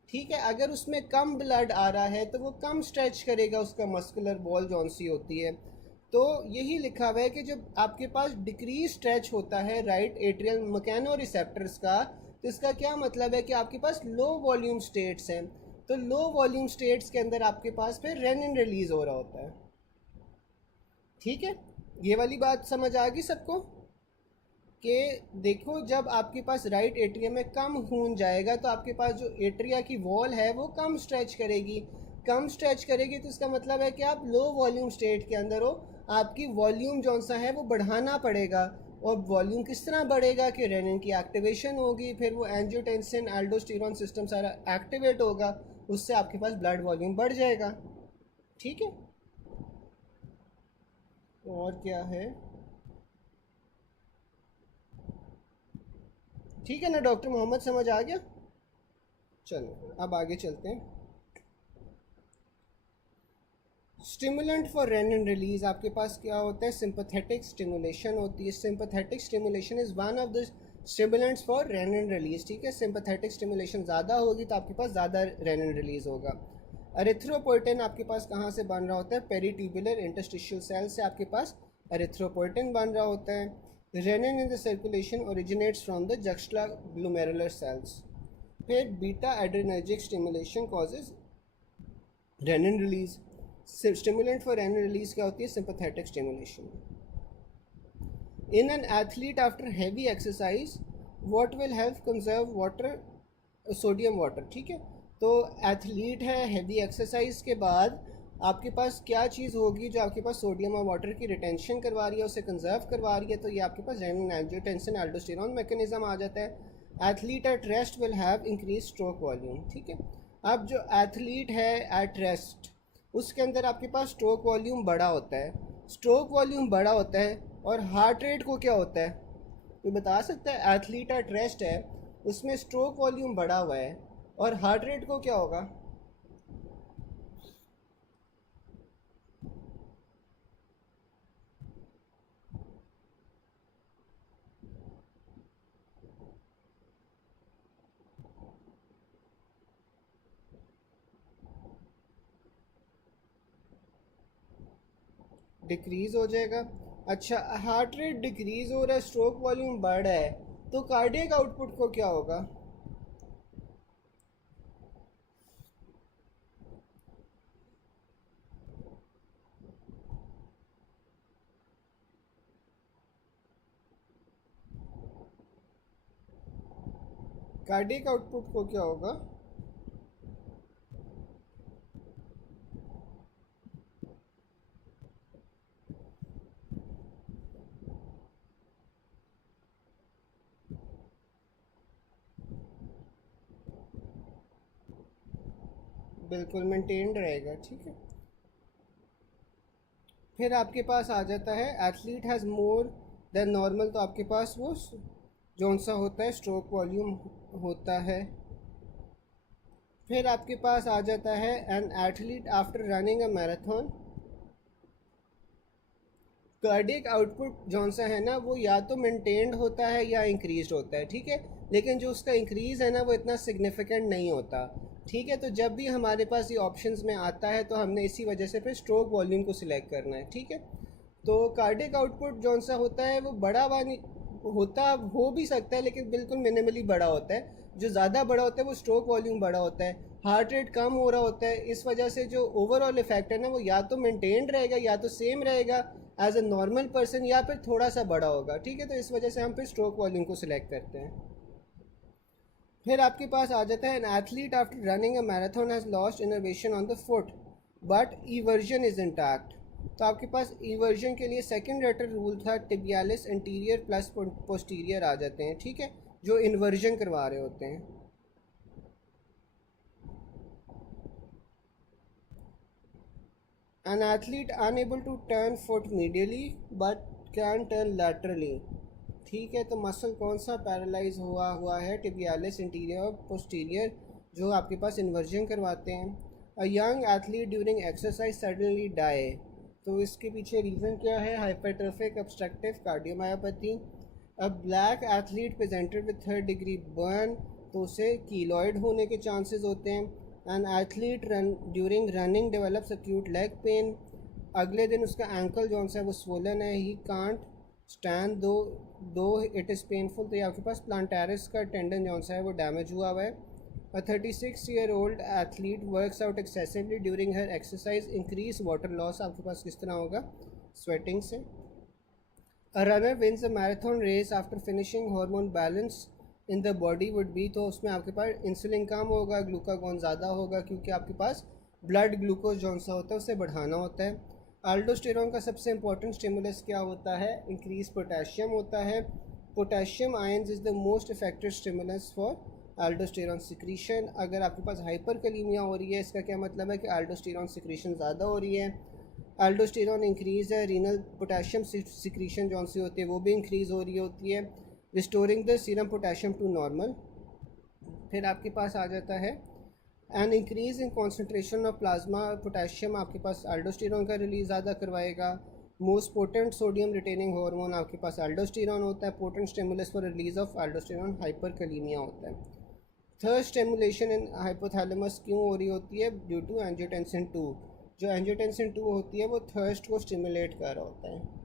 ठीक है। अगर उसमें कम ब्लड आ रहा है तो वो कम स्ट्रेच करेगा, उसका मस्कुलर बॉल जौन सी होती है। तो यही लिखा हुआ है कि जब आपके पास डिक्रीज स्ट्रेच होता है राइट एट्रियल मैकेनो रिसेप्टर्स का, तो इसका क्या मतलब है कि आपके पास लो वॉल्यूम स्टेट्स हैं। तो लो वॉल्यूम स्टेट्स के अंदर आपके पास फिर रेनिन रिलीज़ हो रहा होता है, ठीक है। ये वाली बात समझ आ गई सबको कि देखो जब आपके पास राइट एट्रियम में कम खून जाएगा तो आपके पास जो एट्रिया की वॉल है वो कम स्ट्रेच करेगी, कम स्ट्रेच करेगी तो इसका मतलब है कि आप लो वॉल्यूम स्टेट के अंदर हो, आपकी वॉल्यूम जौन सा है वो बढ़ाना पड़ेगा। और वॉल्यूम किस तरह बढ़ेगा कि रेनिन की एक्टिवेशन होगी, फिर वो एंजियोटेंसिन एल्डोस्टेरॉन सिस्टम सारा एक्टिवेट होगा, उससे आपके पास ब्लड वॉल्यूम बढ़ जाएगा, ठीक है। और क्या है, ठीक है ना डॉक्टर मोहम्मद, समझ आ गया? चलो अब आगे चलते हैं। स्टिमुलेंट फॉर रेनिन रिलीज आपके पास क्या होता है, सिंपैथेटिक स्टिमुलेशन होती है। Sympathetic stimulation is one of the stimulants for renin release, ठीक है। सिंपैथेटिक स्टिमुलेशन ज़्यादा होगी तो आपके पास ज़्यादा रेनिन रिलीज होगा। एरिथ्रोपोइटिन आपके पास कहाँ से बन रहा होता है? पेरीट्यूबुलर इंटरस्टिशियल सेल से आपके पास एरिथ्रोपोइटिन बन रहा होता है. Renin in the circulation originates from the juxtaglomerular cells. फिर beta adrenergic stimulation causes renin release. Stimulant for renin release क्या होती है? Sympathetic stimulation. In an athlete after heavy exercise what will help conserve water? Sodium water. ठीक है, तो एथलीट है, हैवी एक्सरसाइज के बाद आपके पास क्या चीज़ होगी जो आपके पास सोडियम और वाटर की रिटेंशन करवा रही है, उसे कंजर्व करवा रही है? तो ये आपके पास रेनिन एंजियोटेंसिन एल्डोस्टेरॉन मैकेनिज्म आ जाता है. Athlete at rest will have increase stroke volume. ठीक है, अब जो एथलीट है एट रेस्ट, उसके अंदर आपके पास स्ट्रोक वॉल्यूम बड़ा होता है. स्ट्रोक वॉल्यूम बड़ा होता है और हार्ट रेट को क्या होता है? तो बता सकता है एथलीट एट रेस्ट है, उसमें स्ट्रोक वॉल्यूम बढ़ा हुआ है और हार्ट रेट को क्या होगा? डिक्रीज हो जाएगा. अच्छा, हार्ट रेट डिक्रीज हो रहा है, स्ट्रोक वॉल्यूम बढ़ रहा है, तो कार्डियक आउटपुट को क्या होगा? कार्डियक आउटपुट को क्या होगा? बिल्कुल मेंटेन्ड रहेगा. ठीक है, फिर आपके पास आ जाता है athlete has more than normal. तो आपके पास वो जौन सा होता है? स्ट्रोक वॉल्यूम होता है. फिर आपके पास आ जाता है N athlete after running a marathon, cardiac output जौन सा है ना, वो या तो मेंटेन्ड होता है या इंक्रीज होता है. ठीक है, लेकिन जो उसका इंक्रीज़ है ना, वो इतना सिग्निफिकेंट नहीं होता. ठीक है, तो जब भी हमारे पास ये ऑप्शंस में आता है तो हमने इसी वजह से फिर स्ट्रोक वॉल्यूम को सिलेक्ट करना है. ठीक है, तो कार्डियक आउटपुट जौन सा होता है वो बड़ा होता हो भी सकता है, लेकिन बिल्कुल मिनिमली बड़ा होता है. जो ज़्यादा बड़ा होता है वो स्ट्रोक वॉल्यूम बड़ा होता है. हार्ट रेट कम हो रहा होता है, इस वजह से जो ओवरऑल इफेक्ट है ना, वो या तो मेंटेन्ड रहेगा या तो सेम रहेगा एज अ नॉर्मल पर्सन, या फिर थोड़ा सा बड़ा होगा. ठीक है, तो इस वजह से हम फिर स्ट्रोक वॉल्यूम को सिलेक्ट करते हैं. फिर आपके पास आ जाता है N athlete after running a marathon has lost innervation on the foot but eversion is intact. तो आपके पास इवर्जन के लिए सेकंड लेटर रूल था, टिबियालिस एंटीरियर प्लस पोस्टीरियर आ जाते हैं. ठीक है, जो इन्वर्जन करवा रहे होते हैं. An athlete unable to turn foot medially but can turn laterally. ठीक है, तो मसल कौन सा पैरालाइज हुआ है? टिबियालिस इंटीरियर और पोस्टीरियर, जो आपके पास इन्वर्जन करवाते हैं. A young athlete during exercise suddenly die. तो इसके पीछे रीज़न क्या है? Hypertrophic obstructive cardiomyopathy. A black athlete presented with 3rd degree burn, तो उसे कीलॉइड होने के चांसेस होते हैं. An athlete during running develops acute leg pain. अगले दिन उसका एंकल जो सा है वो स्वोलन है. ही कांट स्टैंड दो इट इज़ पेनफुल. तो ये आपके पास प्लांटारिस का टेंडन जो सा है वो डैमेज हुआ है. A 36-year-old athlete works out excessively during her exercise, increase water loss. आपके पास किस तरह होगा? स्वेटिंग से. A runner wins a marathon race after finishing, hormone balance in the body would be. तो उसमें आपके पास इंसुलिन कम होगा, ग्लूकागॉन ज़्यादा होगा, क्योंकि आपके पास ब्लड ग्लूकोज जौन सा होता है उसे बढ़ाना होता है. एल्डोस्टेरॉन का सबसे इंपॉर्टेंट स्टिमुलस क्या होता है? इंक्रीज पोटेशियम होता है. Potassium ions is the most effective stimulus for aldosterone secretion. अगर आपके पास हाइपरकलीमिया हो रही है, इसका क्या मतलब है? कि एल्डोस्टेरॉन सिक्रीशन ज़्यादा हो रही है. एल्डोस्टेरॉन इंक्रीज है, रीनल पोटेशियम सिक्रीशन जौन सी होती है वो भी इंक्रीज़ हो रही होती है, restoring the serum potassium to normal. फिर आपके पास आ जाता है an increase in concentration of plasma potassium. आपके पास एल्डोस्टेरॉन का रिलीज ज़्यादा करवाएगा. Most potent sodium retaining hormone आपके पास एल्डोस्टेरॉन होता है. Potent stimulus for release of aldosterone hyperkalaemia होता है. थर्स्ट स्टिमुलेशन इन हाइपोथैलेमस क्यों हो रही होती है? Due to angiotensin 2। जो एंजियोटेंसिन 2 होती है वो थर्स्ट को स्टिमुलेट कर रहा होता है।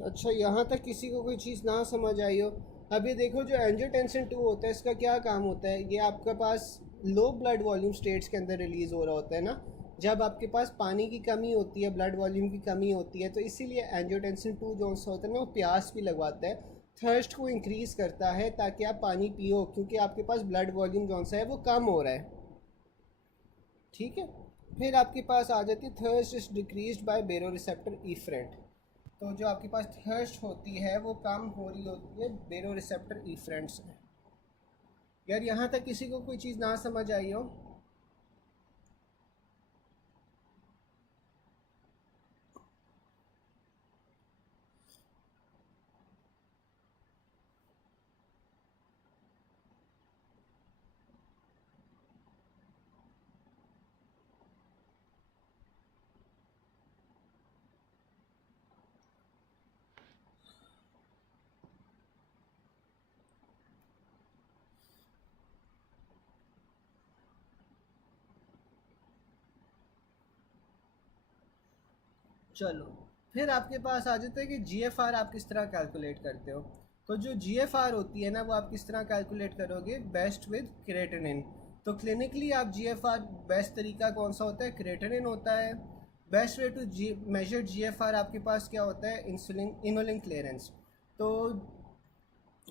अच्छा, यहाँ तक किसी को कोई चीज़ ना समझ आई हो? अब ये देखो, जो एंजियोटेंसिन 2 होता है इसका क्या काम होता है? ये आपके पास लो ब्लड वॉल्यूम स्टेट्स के अंदर रिलीज़ हो रहा होता है ना, जब आपके पास पानी की कमी होती है, ब्लड वॉल्यूम की कमी होती है, तो इसीलिए एंजियोटेंसिन 2 जो सा होता है ना वो प्यास भी लगवाता है, थर्स्ट को इंक्रीज़ करता है ताकि आप पानी पियो, क्योंकि आपके पास ब्लड वॉल्यूम जो सा है वो कम हो रहा है। ठीक है। फिर आपके पास आ जाती है thirst is decreased by baroreceptor efferent. तो जो आपके पास थर्स्ट होती है वो कम हो रही होती है बेरोरिसेप्टर इफरेंट से। यार यहाँ तक किसी को कोई चीज़ ना समझ आई हो? चलो, फिर आपके पास आ जाता है कि जीएफआर आप किस तरह कैलकुलेट करते हो। तो जो जीएफआर होती है ना वो आप किस तरह कैलकुलेट करोगे? Best with creatinine. तो क्लिनिकली आप जीएफआर बेस्ट तरीका कौन सा होता है? क्रेटिनिन होता है। Best way to measure GFR आपके पास क्या होता है? Insulin inulin clearance. तो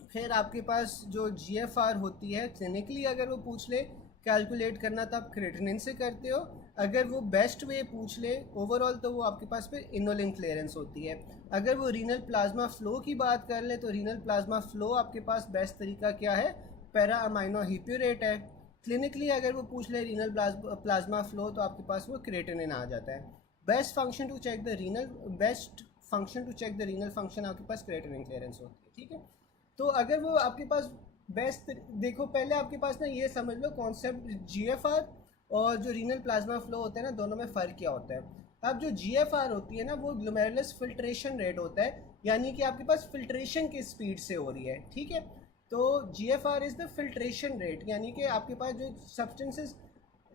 फिर आपके पास जो जीएफआर होती है क्लिनिकली अगर वो पूछ ले कैलकुलेट करना तो आप क्रेटिनिन से करते हो। अगर वो बेस्ट वे पूछ ले ओवरऑल तो वो आपके पास फिर इनोलिन क्लियरेंस होती है। अगर वो रीनल प्लाज्मा फ्लो की बात कर ले तो रीनल प्लाज्मा फ्लो आपके पास बेस्ट तरीका क्या है? पैरा अमाइनो हिप्यूरेट है। क्लिनिकली अगर वो पूछ ले रीनल प्लाज्मा फ्लो तो आपके पास वो क्रेटिनिन आ जाता है। Best function to check the renal best function to check the renal function आपके पास क्रेटिनिन क्लियरेंस होती है। ठीक है। तो अगर वो आपके पास बेस्ट, देखो पहले आपके पास ना ये समझ लो कॉन्सेप्ट जीएफआर और जो रीनल प्लाज्मा फ्लो होता है ना दोनों में फ़र्क क्या होता है। अब जो जीएफआर होती है ना वो ग्लोमेरुलस फिल्ट्रेशन रेट होता है, यानी कि आपके पास फिल्ट्रेशन की स्पीड से हो रही है। ठीक है। तो GFR is the filtration rate, यानी कि आपके पास जो सब्सटेंसेस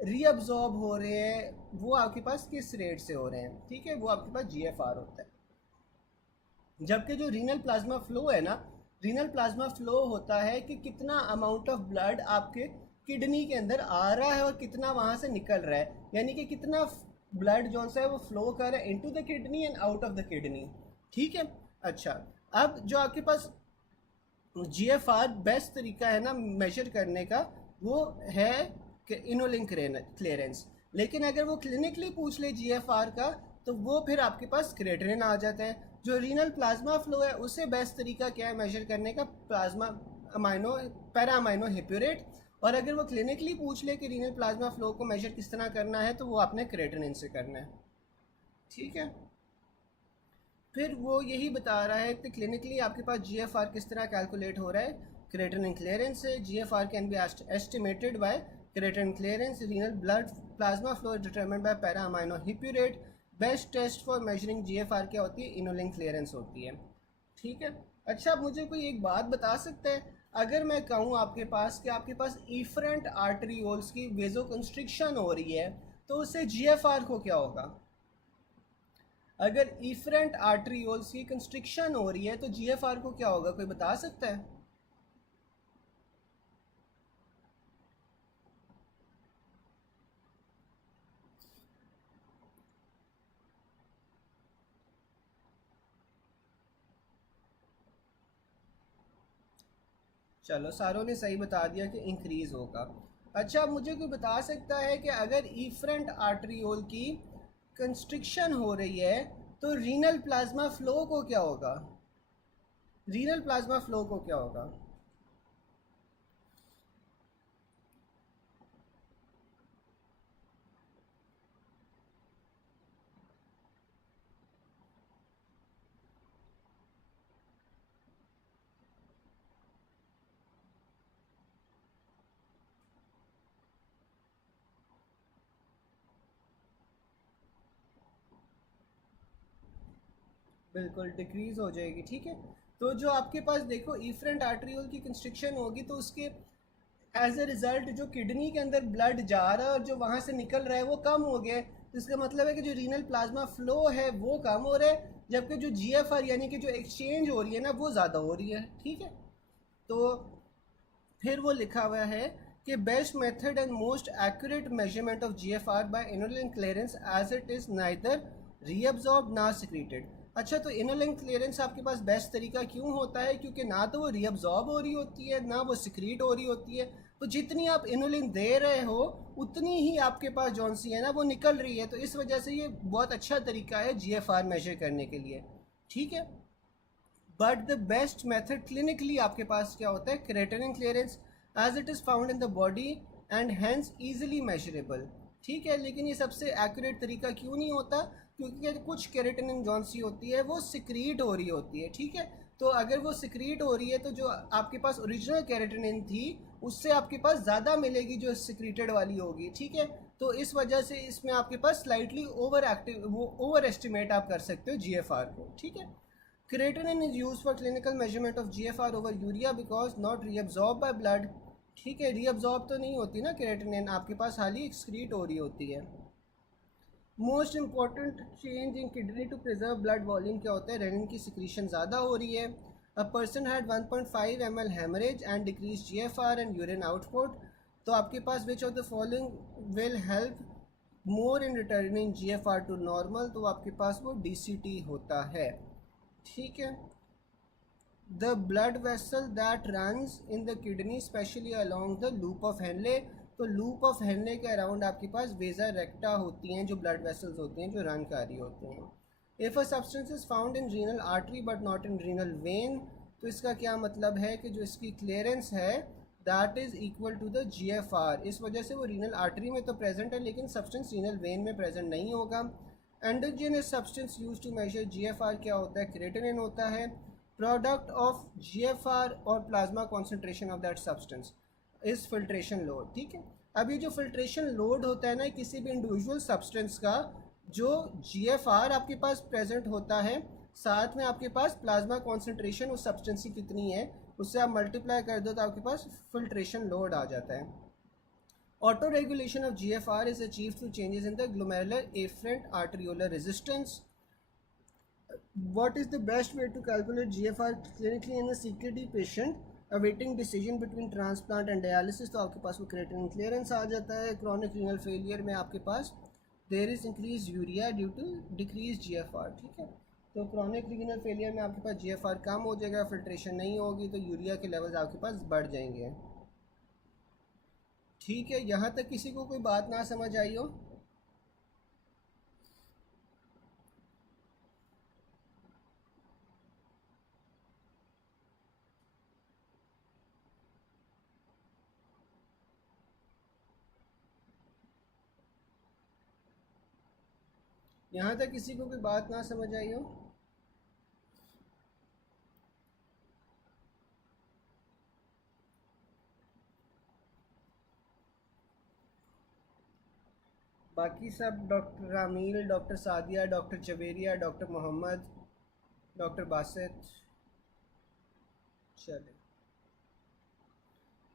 रीअब्जॉर्ब हो रहे हैं वो आपके पास किस रेट से हो रहे हैं। ठीक है, वो आपके पास जीएफआर होता है। जबकि जो रीनल प्लाज्मा फ्लो है ना, रीनल प्लाज्मा फ्लो होता है कि कितना अमाउंट ऑफ ब्लड आपके किडनी के अंदर आ रहा है और कितना वहाँ से निकल रहा है, यानी कि कितना ब्लड जो सा है वो फ्लो कर रहा है into the kidney and out of the kidney. ठीक है। अच्छा, अब जो आपके पास जीएफआर बेस्ट तरीका है ना मेजर करने का वो है कि इनोलिन क्लियरेंस। लेकिन अगर वो क्लिनिकली पूछ ले जीएफआर का तो वो फिर आपके पास क्रेटिनिन आ जाता है। जो रीनल प्लाज्मा फ्लो है उससे बेस्ट तरीका क्या है मेजर करने का? Plasma amino para amino hippurate. और अगर वो क्लिनिकली पूछ ले कि रीनल प्लाज्मा फ्लो को मेजर किस तरह करना है तो वो आपने क्रेटिनिन से करना है। ठीक है। फिर वो यही बता रहा है कि क्लिनिकली आपके पास जीएफआर किस तरह कैलकुलेट हो रहा है? क्रेटिनिन क्लियरेंस से। GFR can be estimated by creatinine clearance. Renal blood plasma flow determined by para amino hippurate. Best test for measuring GFR क्या होती है? इनोलिन क्लियरेंस होती है। ठीक है। अच्छा, अब मुझे कोई एक बात बता सकता है, अगर मैं कहूँ आपके पास कि आपके पास इफरेंट आर्टरीओल्स की वेजो कंस्ट्रिक्शन हो रही है तो उससे जीएफआर को क्या होगा? अगर इफरेंट आर्टरीओल्स की कंस्ट्रिक्शन हो रही है तो जीएफआर को क्या होगा? कोई बता सकता है? चलो, सारों ने सही बता दिया कि इंक्रीज होगा। अच्छा, अब मुझे कोई बता सकता है कि अगर इफरेंट आर्टरीओल की कंस्ट्रिक्शन हो रही है तो रीनल प्लाज्मा फ्लो को क्या होगा? रीनल प्लाज्मा फ्लो को क्या होगा? बिल्कुल डिक्रीज हो जाएगी, ठीक है। तो जो आपके पास देखो इफरेंट आर्टरियोल की कंस्ट्रिक्शन होगी तो उसके एज ए रिजल्ट जो किडनी के अंदर ब्लड जा रहा है और जो वहाँ से निकल रहा है वो कम हो गया है। तो इसका मतलब है कि जो रीनल प्लाज्मा फ्लो है वो कम हो रहा है, जबकि जो जीएफआर यानी कि जो एक्सचेंज हो रही है ना वो ज़्यादा हो रही है, ठीक है। तो फिर वो लिखा हुआ है कि best method and most accurate measurement of GFR by inulin clearance as it is neither reabsorb ना सिक्रीटेड। अच्छा, तो इनोलिन क्लियरेंस आपके पास बेस्ट तरीका क्यों होता है? क्योंकि ना तो वो रीअब्जॉर्ब हो रही होती है ना वो सिक्रीट हो रही होती है। तो जितनी आप इनोलिन दे रहे हो उतनी ही आपके पास जौन सी है ना वो निकल रही है। तो इस वजह से ये बहुत अच्छा तरीका है जीएफआर मेजर करने के लिए, ठीक है। But the best method clinically आपके पास क्या होता है? Creatinine clearance as it is found in the body and hence easily measurable, ठीक है। लेकिन ये सबसे एक्यूरेट तरीका क्यों नहीं होता? क्योंकि कुछ केरेटिनिन जौन सी होती है वो सिक्रीट हो रही होती है, ठीक है। तो अगर वो सिक्रीट हो रही है तो जो आपके पास ओरिजिनल केरेटिनिन थी उससे आपके पास ज़्यादा मिलेगी जो सिक्रीटेड वाली होगी, ठीक है। तो इस वजह से इसमें आपके पास स्लाइटली ओवर एक्टिव वो ओवर एस्टिमेट आप कर सकते हो जीएफआर को, ठीक है। Creatinine is used for clinical measurement of GFR over urea because not reabsorbed by blood, ठीक है। रीअब्जॉर्ब तो नहीं होती ना क्रेटिनिन, आपके पास हाल ही एक्सक्रीट हो रही होती है। Most important change in kidney to preserve blood volume क्या होता है? रेनिन की सिक्रीशन ज़्यादा हो रही है। A person had 1.5 ml hemorrhage and decrease GFR and urine output. तो आपके पास which of the following will help more in returning GFR to normal? तो आपके पास वो डीसीटी होता है, ठीक है। The blood vessel that runs in the kidney specially along the loop of Henle. तो लूप ऑफ हेनले के अराउंड आपके पास वेजा रेक्टा होती हैं जो ब्लड वेसल्स होती हैं जो रन कर रही होती हैं। If a substance is found in renal artery but not in renal vein, तो इसका क्या मतलब है कि जो इसकी क्लियरेंस है that is equal to the GFR. इस वजह से वो रीनल आर्टरी में तो प्रेजेंट है लेकिन सब्सटेंस रीनल वेन में प्रेजेंट नहीं होगा। Endogenous substance use to measure GFR क्या होता है? क्रेटिनिन होता है। प्रोडक्ट ऑफ जीएफआर और plasma concentration of that substance is filtration load, ठीक है। अब ये जो फिल्ट्रेशन लोड होता है ना किसी भी इंडिविजुअल सब्सटेंस का, जो जीएफआर आपके पास प्रेजेंट होता है साथ में आपके पास प्लाज्मा कॉन्सेंट्रेशन उस सब्सटेंस की कितनी है उससे आप मल्टीप्लाई कर दो तो आपके पास फिल्ट्रेशन लोड आ जाता है। Auto regulation of GFR is achieved through changes in the glomerular afferent arteriolar resistance. What is the best way to calculate GFR clinically in a CKD patient awaiting decision between transplant and dialysis? तो आपके पास वो creatinine clearance आ जाता है। Chronic renal failure में आपके पास there is increased urea due to decreased GFR, ठीक है। तो chronic renal failure में आपके पास GFR कम हो जाएगा, filtration नहीं होगी तो यूरिया के लेवल्स आपके पास बढ़ जाएंगे, ठीक है। यहाँ तक किसी को कोई बात ना समझ आई हो? यहाँ तक किसी को कोई बात ना समझ आई हो? बाकी सब doctor Rameel, doctor Sadia, doctor Javeria, doctor Mohammad, doctor Basit, चले।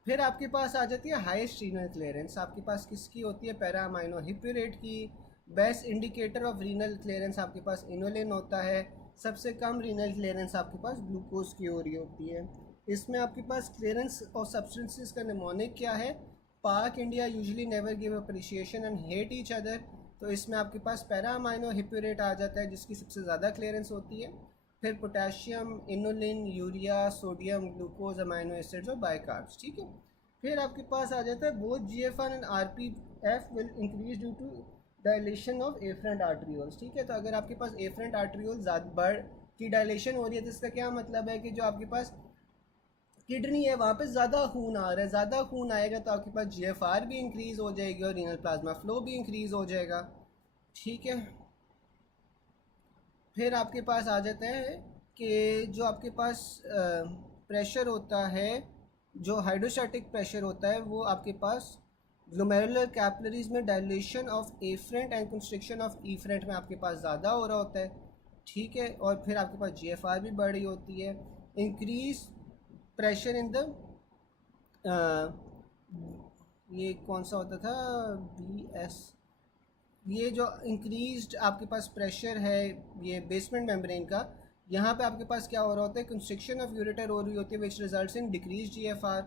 फिर आपके पास आ जाती है हाईएस्ट रीनल क्लियरेंस। आपके पास किसकी होती है? पैरा अमाइनो हिप्यूरेट की। Best indicator of renal clearance आपके पास इनोलिन होता है। सबसे कम रीनल क्लियरेंस आपके पास ग्लूकोज की हो रही होती है। इसमें आपके पास क्लियरेंस ऑफ सब्सटेंसेस का निमोनिक क्या है? पाक India usually never give appreciation and hate each other. तो इसमें आपके पास पैरा अमाइनो हिप्यूरेट आ जाता है जिसकी सबसे ज़्यादा क्लियरेंस होती है। फिर potassium, inulin, urea, sodium, glucose, amino acids और बाइकार्ब्स, ठीक है। फिर आपके पास आ जाता है both GFR and RPF will increase due to dilation of efferent arterioles, ठीक है। तो अगर आपके पास एफरेंट आर्टरियोल ज़्यादा बढ़ की डायलेशन हो रही है तो इसका क्या मतलब है कि जो आपके पास किडनी है वहाँ पे ज़्यादा खून आ रहा है। ज़्यादा खून आएगा तो आपके पास जीएफआर भी इंक्रीज़ हो जाएगी और रीनल प्लाज्मा फ्लो भी इंक्रीज़ हो जाएगा, ठीक है। फिर आपके पास आ जाता है कि जो आपके पास प्रेशर होता है, जो हाइड्रोस्टैटिक प्रेशर होता है वो आपके पास ग्लोमेरुलर कैपिलरीज में dilation of afferent and constriction of efferent में आपके पास ज़्यादा हो रहा होता है, ठीक है, और फिर आपके पास GFR भी बढ़ रही होती है। इंक्रीज प्रेशर इन द, ये कौन सा होता था, BS, ये जो इंक्रीज्ड आपके पास प्रेशर है ये बेसमेंट मेम्ब्रेन का, यहाँ पे आपके पास क्या हो रहा होता है, कंस्ट्रिक्शन ऑफ यूरेटर हो रही होती है which results in decrease GFR।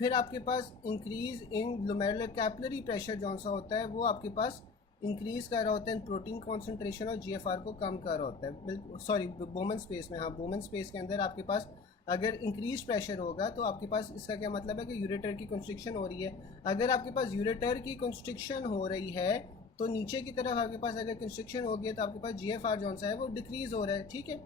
फिर आपके पास increase in glomerular capillary pressure जो सा होता है वो आपके पास इंक्रीज कर रहा होता है प्रोटीन कॉन्सेंट्रेशन, और GFR को कम कर रहा होता है। बिल्कुल सॉरी, बोमन स्पेस में, हाँ बोमन स्पेस के अंदर आपके पास अगर इंक्रीज प्रेशर होगा तो आपके पास, इसका क्या मतलब है कि यूरेटर की कंस्ट्रिक्शन हो रही है। अगर आपके पास यूरेटर की कंस्ट्रिक्शन हो रही है तो नीचे की तरफ आपके पास अगर कंस्ट्रिक्शन होगी तो आपके पास GFR जो सा है वो डिक्रीज हो रहा है, ठीक है।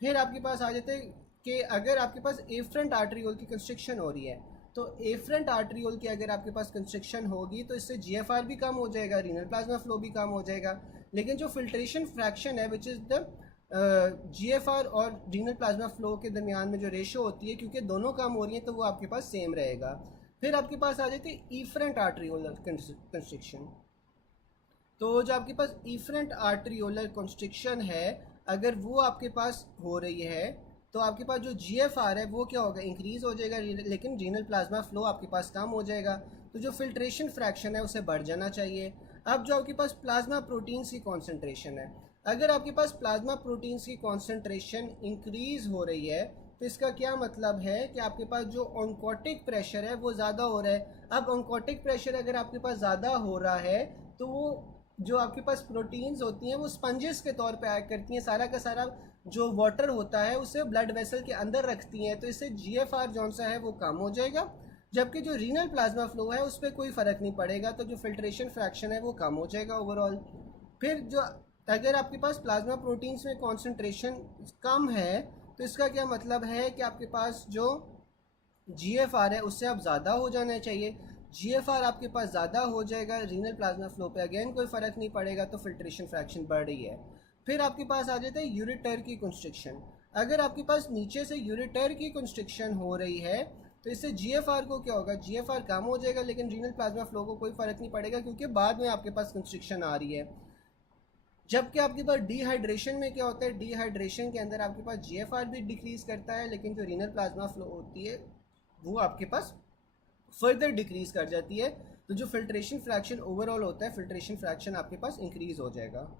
फिर आपके पास आ जाते हैं कि अगर आपके पास एफरेंट आर्टरियोल की कंस्ट्रिक्शन हो रही है, तो एफरेंट आर्टरियोल की अगर आपके पास कंस्ट्रिक्शन होगी तो इससे GFR भी कम हो जाएगा, रीनल प्लाज्मा फ्लो भी कम हो जाएगा। लेकिन जो फिल्ट्रेशन फ्रैक्शन है विच इज़ द GFR और रीनल प्लाज्मा फ्लो के दरमियान में जो रेशो होती है, क्योंकि दोनों कम हो रही हैं तो वो आपके पास सेम रहेगा। फिर आपके पास आ जाती है इफरेंट आर्टरियोलर कंस्ट्रिक्शन। तो जो आपके पास इफरेंट आर्टरियोलर कंस्ट्रिक्शन है, अगर वो आपके पास हो रही है तो आपके पास जो GFR है वो क्या होगा, इंक्रीज़ हो जाएगा, लेकिन रीनल प्लाज्मा फ्लो आपके पास कम हो जाएगा। तो जो फिल्ट्रेशन फ्रैक्शन है उसे बढ़ जाना चाहिए। अब जो आपके पास प्लाज्मा प्रोटीन्स की कॉन्सेंट्रेशन है, अगर आपके पास प्लाज्मा प्रोटीन्स की कॉन्सेंट्रेशन इंक्रीज़ हो रही है तो इसका क्या मतलब है कि आपके पास जो ऑन्कोटिक प्रेशर है वो ज़्यादा हो रहा है। अब ऑन्कोटिक प्रेशर अगर आपके पास ज़्यादा हो रहा है तो वो जो आपके पास प्रोटीन्स होती हैं वो स्पंजेस के तौर पे एक्ट करती हैं, सारा का सारा जो वाटर होता है उसे ब्लड वेसल के अंदर रखती हैं, तो इससे GFR जो सा है वो कम हो जाएगा। जबकि जो रीनल प्लाज्मा फ्लो है उस पर कोई फ़र्क नहीं पड़ेगा, तो जो फिल्ट्रेशन फ्रैक्शन है वो कम हो जाएगा ओवरऑल। फिर जो अगर आपके पास प्लाज्मा प्रोटीन्स में कॉन्सेंट्रेशन कम है तो इसका क्या मतलब है कि आपके पास जो GFR है उससे अब ज़्यादा हो जाना चाहिए। GFR आपके पास ज़्यादा हो जाएगा, रीनल प्लाज्मा फ्लो पे अगेन कोई फ़र्क नहीं पड़ेगा, तो फिल्ट्रेशन फ्रैक्शन बढ़ रही है। फिर आपके पास आ जाता है यूरेटर की कंस्ट्रिक्शन। अगर आपके पास नीचे से यूरेटर की कंस्ट्रिक्शन हो रही है तो इससे GFR को क्या होगा, GFR कम हो जाएगा, लेकिन रीनल प्लाज्मा फ्लो को कोई फ़र्क नहीं पड़ेगा क्योंकि बाद में आपके पास कंस्ट्रिक्शन आ रही है। जबकि आपके पास डिहाइड्रेशन में क्या होता है, डिहाइड्रेशन के अंदर आपके पास GFR भी डिक्रीज़ करता है, लेकिन जो रीनल प्लाज्मा फ्लो होती है वो आपके पास फर्दर डिक्रीज कर जाती है। तो जो फिल्ट्रेशन फ्रैक्शन ओवरऑल होता है, फिल्ट्रेशन फ्रैक्शन आपके पास इंक्रीज हो जाएगा।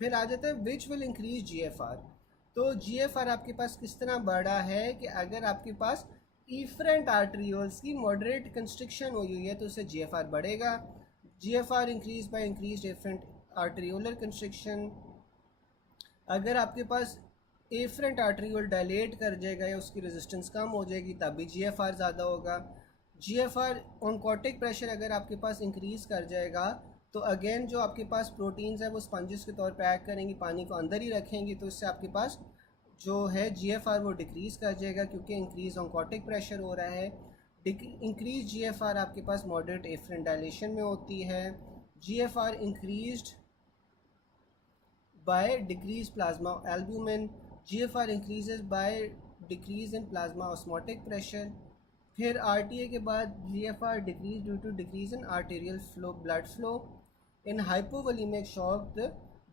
फिर आ जाता है विच विल इंक्रीज GFR। तो GFR आपके पास किस तरह बढ़ा है कि अगर आपके पास इफरेंट आर्टरियोल्स की मॉडरेट कंस्ट्रिक्शन हुई है तो उससे GFR बढ़ेगा। GFR increase by increase efferent arteriolar constriction. अगर आपके पास एफरेंट आर्टरियोल डायलेट कर जाएगा या उसकी रेजिस्टेंस कम हो जाएगी तब भी GFR ज़्यादा होगा। GFR ऑनकोटिक प्रेशर अगर आपके पास इंक्रीज़ कर जाएगा तो अगेन जो आपके पास प्रोटीन्स है वो स्पंजेस के तौर पे एक्ट करेंगी, पानी को अंदर ही रखेंगी, तो इससे आपके पास जो है GFR वो डिक्रीज़ कर जाएगा क्योंकि इंक्रीज़ ऑनकोटिक प्रेशर हो रहा है। इंक्रीज GFR आपके पास मॉडरेट एफरेंट डायलेशन में होती है। GFR increased by decrease plasma albumin। GFR increases by decrease in plasma osmotic pressure। फिर RTA के बाद GFR decrease due to decrease in arterial flow, blood flow। In hypovolemic shock the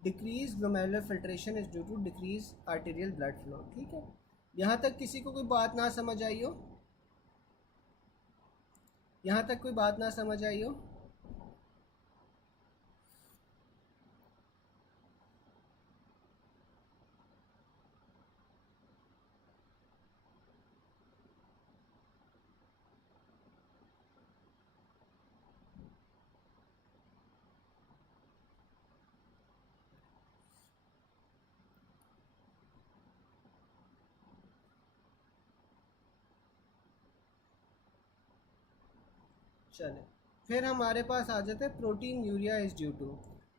decreased glomerular filtration is due to decrease arterial blood flow। ठीक है, यहाँ तक किसी को कोई बात ना समझ आई हो, यहाँ तक कोई बात ना समझ आई हो? चले, फिर हमारे पास आ जाता है proteinuria is due to.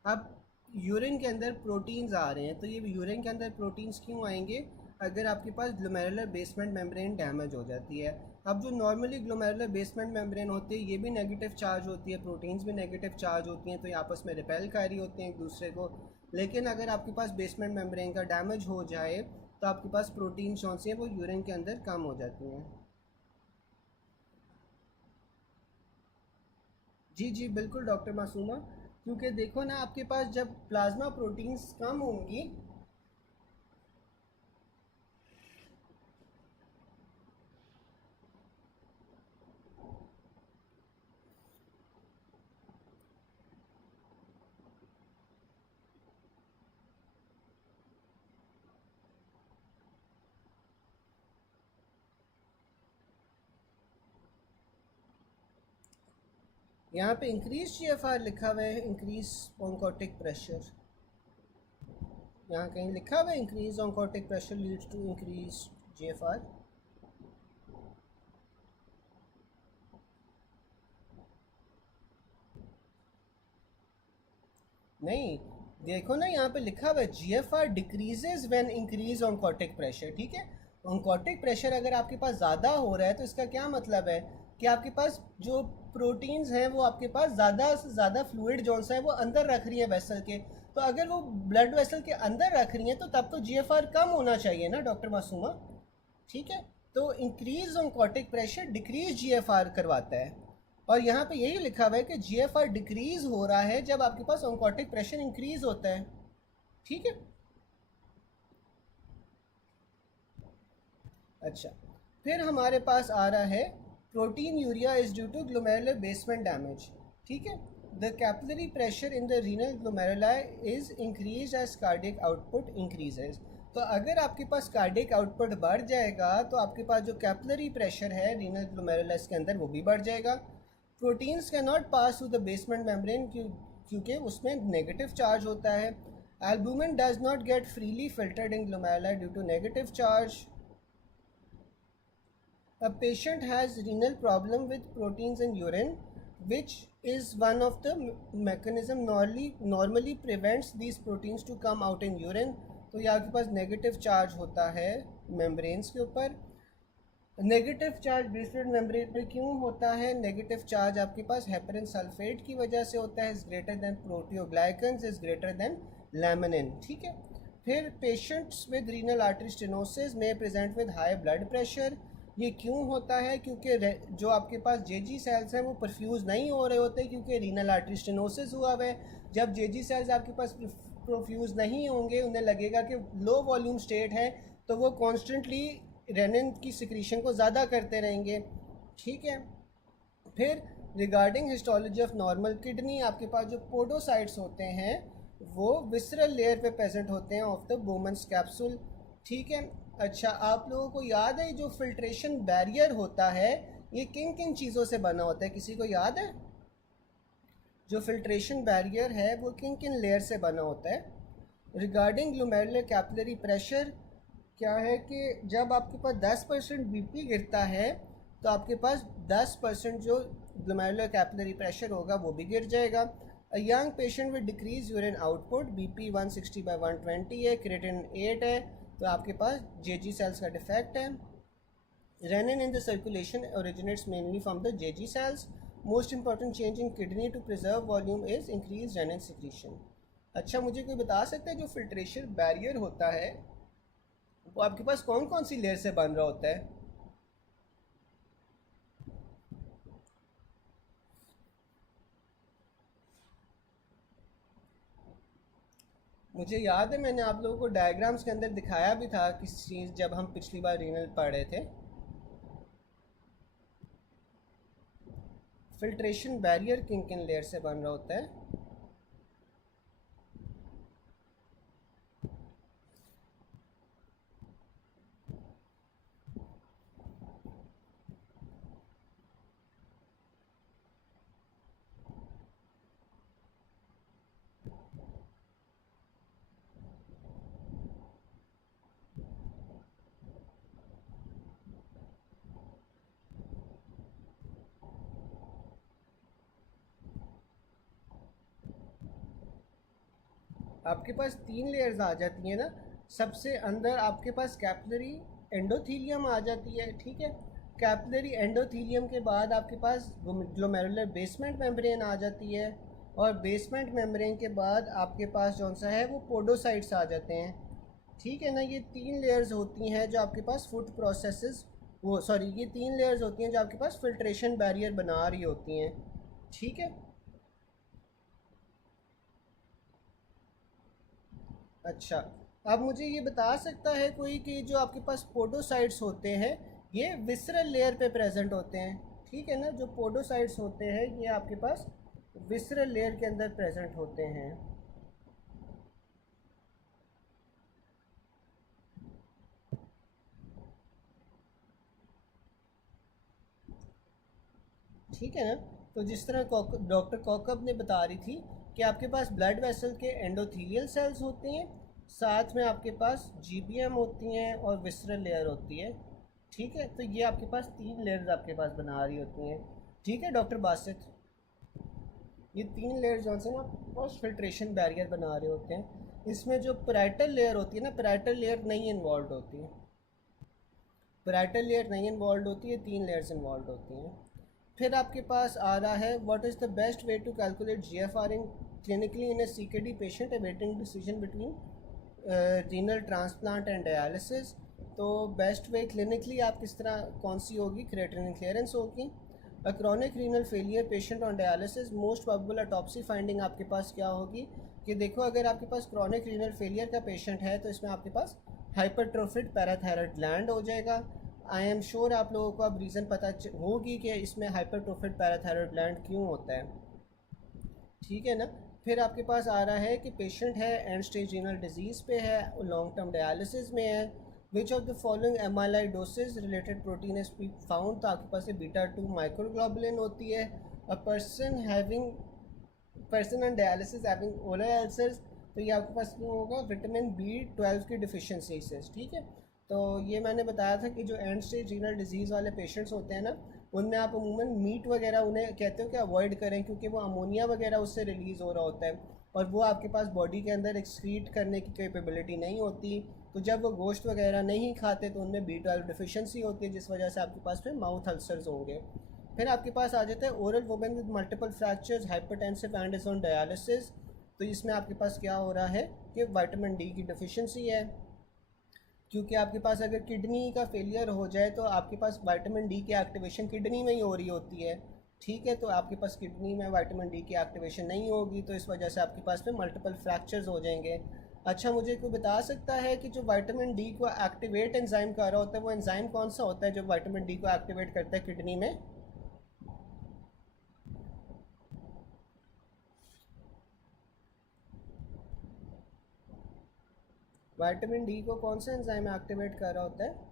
अब यूरिन के अंदर प्रोटीन्स आ रहे हैं, तो ये यूरिन के अंदर प्रोटीन्स क्यों आएंगे, अगर आपके पास ग्लोमेरुलर बेसमेंट मेम्ब्रेन डैमेज हो जाती है। अब जो नॉर्मली ग्लोमेरुलर बेसमेंट मेम्ब्रेन होती है ये भी नेगेटिव चार्ज होती है, प्रोटीन्स भी नेगेटिव चार्ज होती हैं, तो ये आपस में रिपेल कर रही होती हैं एक दूसरे को। लेकिन अगर आपके पास बेसमेंट मेम्ब्रेन का डैमेज हो जाए तो आपके पास प्रोटीन जो हैं वो यूरिन के अंदर कम हो जाती हैं। जी जी बिल्कुल डॉक्टर मासूमा, क्योंकि देखो ना आपके पास जब प्लाज्मा प्रोटीन्स कम होंगी, यहाँ पे इंक्रीज जीएफआर लिखा हुआ है, इंक्रीज ऑन्कोटिक प्रेशर, यहाँ कहीं लिखा हुआ है increase oncotic pressure leads to increase GFR. नहीं, देखो ना यहाँ पे लिखा हुआ है GFR decreases when increase oncotic pressure, ठीक है। ऑन्कोटिक प्रेशर अगर आपके पास ज़्यादा हो रहा है तो इसका क्या मतलब है कि आपके पास जो प्रोटीन्स हैं वो आपके पास ज़्यादा से ज़्यादा फ्लूइड जोन सा है वो अंदर रख रही है वेसल के, तो अगर वो ब्लड वेसल के अंदर रख रही हैं तो तब तो जीएफआर कम होना चाहिए ना डॉक्टर मासूमा, ठीक है। तो increase oncotic pressure decrease GFR करवाता है, और यहाँ पे यही लिखा हुआ है कि जीएफआर डिक्रीज हो रहा है जब आपके पास ऑन्कोटिक प्रेशर इंक्रीज होता है, ठीक है। अच्छा, फिर हमारे पास आ रहा है proteinuria is due to glomerular basement damage, ठीक है। The capillary pressure in the renal glomeruli is increase as cardiac output increases. तो अगर आपके पास कार्डियक आउटपुट बढ़ जाएगा तो आपके पास जो कैपिलरी प्रेशर है रीनल ग्लोमेरुलस के अंदर वो भी बढ़ जाएगा। Proteins can not pass through the basement membrane क्योंकि उसमें नेगेटिव चार्ज होता है। Albumin does not get freely filtered in glomerula due to negative charge. A patient has renal problem with proteins in urine, which is one of the mechanism normally prevents these proteins to come out in urine। तो ये आपके पास नेगेटिव चार्ज होता है मेम्ब्रेन्स के ऊपर। नेगेटिव चार्ज बेसमेंट मेम्ब्रेन पे क्यों होता है? नेगेटिव चार्ज आपके पास हेपरिन सल्फेट की वजह से होता है, is greater than proteoglycans is greater than laminin, ठीक है। फिर patients with renal artery stenosis में present with high blood pressure. ये क्यों होता है? क्योंकि जो आपके पास जेजी सेल्स हैं वो परफ्यूज़ नहीं हो रहे होते क्योंकि रीनल आर्टरी स्टेनोसिस हुआ हुआ है। जब जेजी सेल्स आपके पास परफ्यूज़ नहीं होंगे, उन्हें लगेगा कि लो वॉल्यूम स्टेट है, तो वो कॉन्स्टेंटली रेनिन की सिक्रीशन को ज़्यादा करते रहेंगे, ठीक है। फिर regarding histology of normal kidney, आपके पास जो पोडोसाइट्स होते हैं वो विसरल लेयर पे प्रेजेंट होते हैं ऑफ द बोमन्स कैप्सूल, ठीक है। अच्छा, आप लोगों को याद है जो फिल्ट्रेशन बैरियर होता है ये किन किन चीज़ों से बना होता है? किसी को याद है जो फिल्ट्रेशन बैरियर है वो किन किन लेयर से बना होता है? रिगार्डिंग ग्लोमेरुलर कैपिलरी प्रेशर क्या है कि जब आपके पास 10% बीपी गिरता है तो आपके पास 10% जो ग्लोमेरुलर कैपिलरी प्रेशर होगा वो भी गिर जाएगा। A young patient with decrease urine output, BP 160/120 है, क्रिएटिनिन 8 है, तो आपके पास जेजी सेल्स का डिफेक्ट है। Renin in the circulation originates mainly from the JG cells. Most important change in kidney to preserve volume is increase renin secretion. अच्छा, मुझे कोई बता सकता है जो फिल्ट्रेशन बैरियर होता है वो आपके पास कौन कौन सी लेयर से बन रहा होता है? मुझे याद है मैंने आप लोगों को डायग्राम्स के अंदर दिखाया भी था किसी चीज़ जब हम पिछली बार रीनल पढ़ रहे थे। फिल्ट्रेशन बैरियर किन किन लेयर से बन रहा होता है? आपके पास 3 लेयर्स आ जाती हैं ना। सबसे अंदर आपके पास कैपिलरी एंडोथीलियम आ जाती है, ठीक है। कैपिलरी एंडोथीलियम के बाद आपके पास ग्लोमेरुलर बेसमेंट मेम्ब्रेन आ जाती है, और बेसमेंट मेम्ब्रेन के बाद आपके पास जौन सा है वो पोडोसाइट्स आ जाते हैं, ठीक है ना। ये 3 लेयर्स होती हैं जो आपके पास फूड प्रोसेसेस, वो सॉरी, ये 3 लेयर्स होती हैं जो आपके पास फिल्ट्रेशन बैरियर बना रही होती हैं, ठीक है। अच्छा, अब मुझे ये बता सकता है कोई कि जो आपके पास पोडोसाइट्स होते हैं ये विसरल लेयर पे प्रेजेंट होते हैं, ठीक है ना? जो पोडोसाइट्स होते हैं ये आपके पास विसरल लेयर के अंदर प्रेजेंट होते हैं। ठीक है ना? तो जिस तरह डॉक्टर कॉकब ने बता रही थी कि आपके पास ब्लड वेसल के एंडोथीलियल सेल्स होते हैं, साथ में आपके पास जीबीएम होती हैं और विसरल लेयर होती है। ठीक है, तो ये आपके पास 3 लेयर्स आपके पास बना रही होती हैं। ठीक है डॉक्टर बासित, ये 3 लेयर जो है ना पोस्ट फिल्ट्रेशन बैरियर बना रहे होते हैं। इसमें जो पैराइटल लेयर होती है ना, पैराइटल लेयर नहीं इन्वॉल्व होती है, पैराइटल लेयर नहीं इन्वॉल्व होती है, 3 लेयर्स इन्वॉल्व होती हैं। फिर आपके पास आ रहा है what is the best way to calculate GFR in clinically in a CKD patient awaiting decision between renal transplant and dialysis. तो बेस्ट वे क्लिनिकली आप किस तरह कौन सी होगी, क्रिएटिनिन क्लियरेंस होगी। A chronic renal failure patient on dialysis most probable autopsy finding आपके पास क्या होगी कि देखो अगर आपके पास क्रॉनिक रीनल फेलियर का पेशेंट है तो इसमें आपके पास हाइपरट्रोफिड पैराथायरॉइड ग्लैंड हो जाएगा। आई एम श्योर आप लोगों को अब रीज़न पता होगी कि इसमें हाइपरट्रोफिड पैराथायरॉइड ग्लैंड क्यों होता है। ठीक है ना? फिर आपके पास आ रहा है कि पेशेंट है एंड स्टेज रीनल डिजीज़ पे है, लॉन्ग टर्म डायलिसिस में है। Which of the following amyloidosis related protein is found, तो आपके पास β2 माइक्रोग्लोबुलिन होती है। A person on dialysis having oral ulcers, तो ये आपके पास क्यों होगा, विटामिन B12 की डिफिशियंसी से। ठीक है, तो ये मैंने बताया था कि जो एंड स्टेज रीनल डिजीज़ वाले पेशेंट्स होते हैं ना, उनमें आप अमूमन मीट वगैरह उन्हें कहते हो कि अवॉइड करें, क्योंकि वो अमोनिया वगैरह उससे रिलीज़ हो रहा होता है और वो आपके पास बॉडी के अंदर एक्सक्रीट करने की कैपेबिलिटी नहीं होती। तो जब वो गोश्त वगैरह नहीं खाते तो उनमें B12 डिफिशियंसी होती है, जिस वजह से आपके पास फिर माउथ अल्सर्स होंगे। फिर आपके पास आ जाता है oral women with multiple fractures hypertensive and is on dialysis. तो इसमें आपके पास क्या हो रहा है कि विटामिन डी की डिफिशियंसी है, क्योंकि आपके पास अगर किडनी का फेलियर हो जाए तो आपके पास विटामिन डी की एक्टिवेशन किडनी में ही हो रही होती है। ठीक है, तो आपके पास किडनी में विटामिन डी की एक्टिवेशन नहीं होगी, तो इस वजह से आपके पास में मल्टीपल फ्रैक्चर्स हो जाएंगे। अच्छा, मुझे कोई बता सकता है कि जो विटामिन डी को एक्टिवेट एंजाइम कर रहा होता है वो एंजाइम कौन सा होता है जो विटामिन डी को एक्टिवेट करता है किडनी में? विटामिन डी को कौन सा एंजाइम एक्टिवेट कर रहा होता है?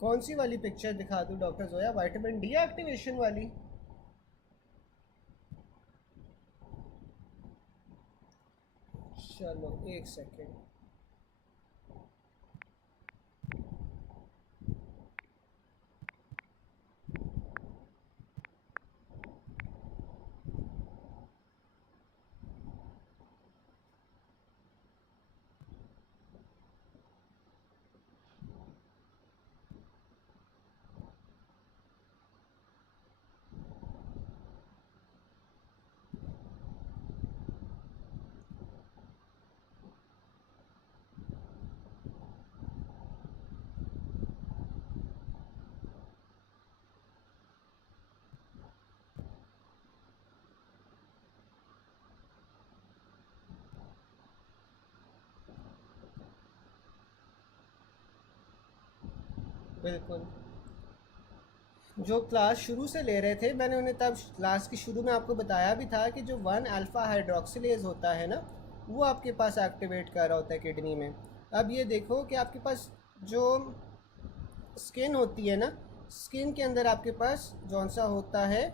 कौन सी वाली पिक्चर दिखा दूँ doctor Zoya, vitamin D activation वाली? चलो एक सेकेंड। बिल्कुल, जो क्लास शुरू से ले रहे थे मैंने उन्हें तब क्लास के शुरू में आपको बताया भी था कि जो 1 अल्फ़ा हाइड्रोक्सिलेज होता है ना, वो आपके पास एक्टिवेट कर रहा होता है किडनी में। अब ये देखो कि आपके पास जो स्किन होती है ना, स्किन के अंदर आपके पास जौन सा होता है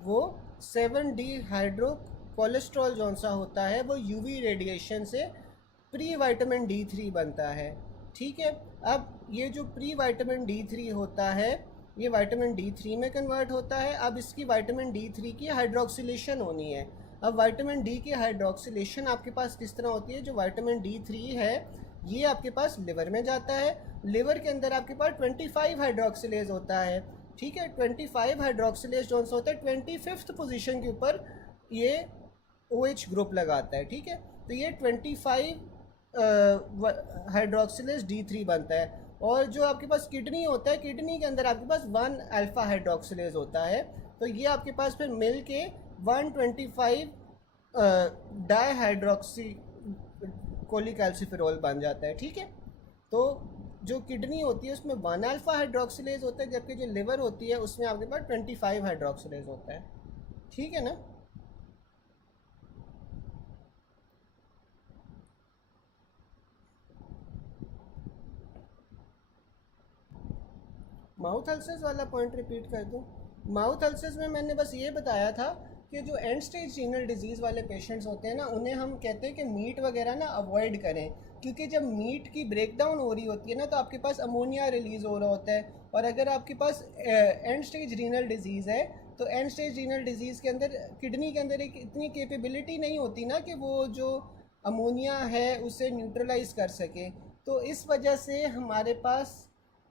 वो 7D हाइड्रो कोलेस्ट्रॉल जौन सा होता है वो यूवी रेडिएशन से प्री विटामिन D3 बनता है। ठीक है, अब ये जो प्री विटामिन D3 होता है ये विटामिन D3 में कन्वर्ट होता है। अब इसकी विटामिन D3 की हाइड्रोक्सिलेशन होनी है। अब विटामिन डी की हाइड्रोक्सिलेशन आपके पास किस तरह होती है? जो विटामिन D3 है ये आपके पास लिवर में जाता है। लिवर के अंदर आपके पास 25 हाइड्रोक्सिलेज होता है, ठीक है। 25 हाइड्रोक्सिलेज जो होता है 25th पोजीशन के ऊपर ये OH ग्रुप लगाता है, ठीक है। तो ये 25 हाइड्रोक्सिलेज D3 बनता है। और जो आपके पास किडनी होता है, किडनी के अंदर आपके पास 1 अल्फ़ा हाइड्रोक्सिलेज होता है। तो ये आपके पास फिर मिल के 125 डाई हाइड्रोक्सी कोलिकैल्सिफेरॉल बन जाता है, ठीक है। तो जो किडनी होती है उसमें 1 अल्फ़ा हाइड्रोक्सिलेज होता है, जबकि जो लिवर होती है उसमें आपके पास 25 हाइड्रोक्सिलेज होता है, ठीक है ना। माउथ अल्सर्स वाला पॉइंट रिपीट कर दूं। माउथ अल्सर्स में मैंने बस ये बताया था कि जो एंड स्टेज रीनल डिजीज़ वाले पेशेंट्स होते हैं ना, उन्हें हम कहते हैं कि मीट वगैरह ना अवॉइड करें, क्योंकि जब मीट की ब्रेकडाउन हो रही होती है ना तो आपके पास अमोनिया रिलीज़ हो रहा होता है। और अगर आपके पास एंड स्टेज रीनल डिजीज़ है तो एंड स्टेज रीनल डिजीज़ के अंदर किडनी के अंदर एक इतनी कैपेबिलिटी नहीं होती ना कि वो जो अमोनिया है उसे न्यूट्रलाइज कर सके। तो इस वजह से हमारे पास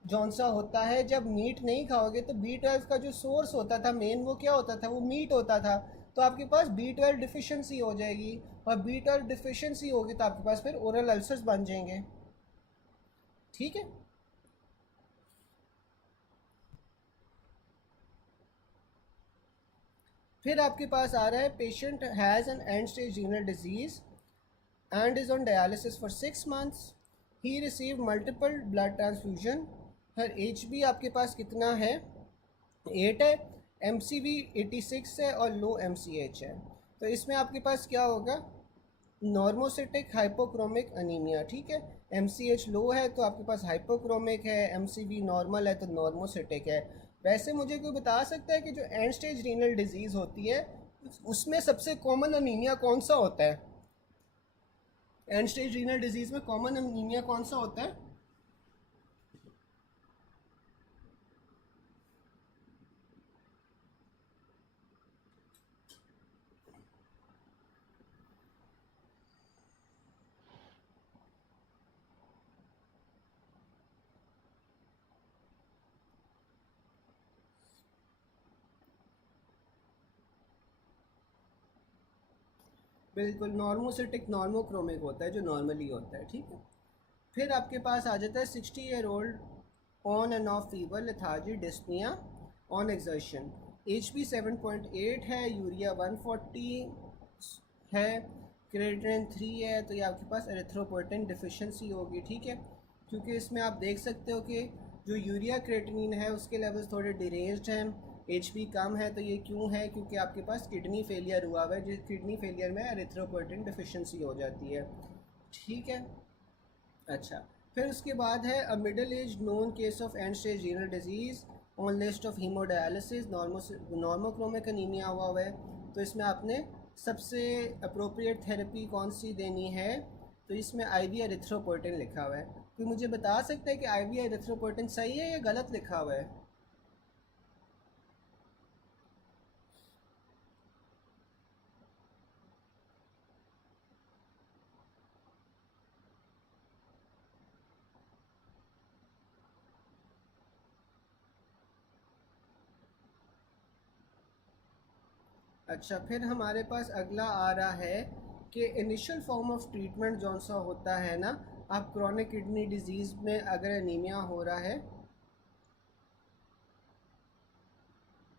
जौन सा होता है, जब मीट नहीं खाओगे तो B12 का जो सोर्स होता था मेन, वो क्या होता था? वो मीट होता था। तो आपके पास B12 डिफिशिएंसी हो जाएगी, और B12 डिफिशिएंसी होगी तो आपके पास फिर ओरल अल्सर्स बन जाएंगे, ठीक है। फिर आपके पास आ रहा है patient has an and stage renal disease and is on dialysis for 6 months. He received multiple blood transfusion. her HB आपके पास कितना है? 8 है। MCV 86 है और लो MCH है। तो इसमें आपके पास क्या होगा? नॉर्मोसिटिक हाइपोक्रोमिक अनीमिया, ठीक है। MCH लो है तो आपके पास हाइपोक्रोमिक है, MCV नॉर्मल है तो नॉर्मोसिटिक है। वैसे मुझे कोई बता सकता है कि जो एंड स्टेज रीनल डिजीज़ होती है उसमें सबसे कॉमन अनीमिया कौन सा होता है? एंड स्टेज रीनल डिजीज़ में कॉमन अनीमिया कौन सा होता है? बिल्कुल नॉर्मोसिटिक नॉर्मोक्रोमिक होता है जो नॉर्मली होता है, ठीक है। फिर आपके पास आ जाता है 60-year-old on and off fever, lethargy, dyspnoea on exertion. HB 7.8 है, यूरिया 140 है, क्रेटिनिन 3 है। तो ये आपके पास एरिथ्रोपोएटिन डिफिशिएंसी होगी, ठीक है। क्योंकि इसमें आप देख सकते हो कि जो यूरिया क्रेटिनिन है उसके लेवल्स थोड़े डिरेंज्ड हैं, HB कम है। तो ये क्यों है? क्योंकि आपके पास किडनी फेलियर हुआ हुआ है, जिस किडनी फेलियर में एरिथ्रोपोएटिन डिफिशिएंसी हो जाती है, ठीक है। अच्छा, फिर उसके बाद है अ middle age known case of and stage renal disease on list of haemodialysis, normochromic anaemia हुआ है। तो इसमें आपने सबसे अप्रोप्रिएट थेरेपी कौन सी देनी है? तो इसमें IV एरिथ्रोपोएटिन लिखा हुआ है। कोई मुझे बता सकता है कि IV एरिथ्रोपोएटिन सही है या गलत लिखा हुआ है? अच्छा, फिर हमारे पास अगला आ रहा है कि इनिशियल फॉर्म ऑफ ट्रीटमेंट जौन सा होता है ना, आप क्रॉनिक किडनी डिजीज़ में अगर एनीमिया हो रहा है,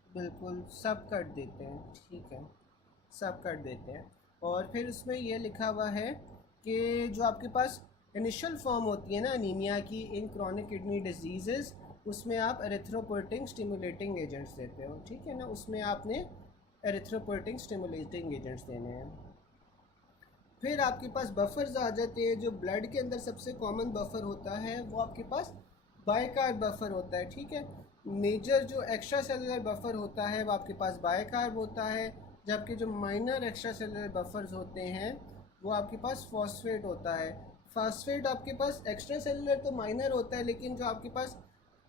बिल्कुल सब कर देते हैं, ठीक है, सब कर देते हैं। और फिर उसमें ये लिखा हुआ है कि जो आपके पास इनिशियल फॉर्म होती है ना अनीमिया की इन क्रॉनिक किडनी डिजीज़, उसमें आप एरिथ्रोपोएटिन स्टिमुलेटिंग एजेंट्स देते हो, ठीक है ना। उसमें आपने एरिथ्रोपोएटिन स्टिमुलेटिंग एजेंट्स देने हैं। फिर आपके पास बफर्स आ जाते हैं। जो ब्लड के अंदर सबसे कॉमन बफर होता है वो आपके पास बायकार्ब बफर होता है, ठीक है। मेजर जो एक्स्ट्रा सेलुलर बफर होता है वो आपके पास बायकार्ब होता है, जबकि जो माइनर एक्स्ट्रा सेलुलर बफर्स होते हैं वो आपके पास फॉस्फेट होता है। फॉस्फेट आपके पास एक्स्ट्रा सेलुलर तो माइनर होता है, लेकिन जो आपके पास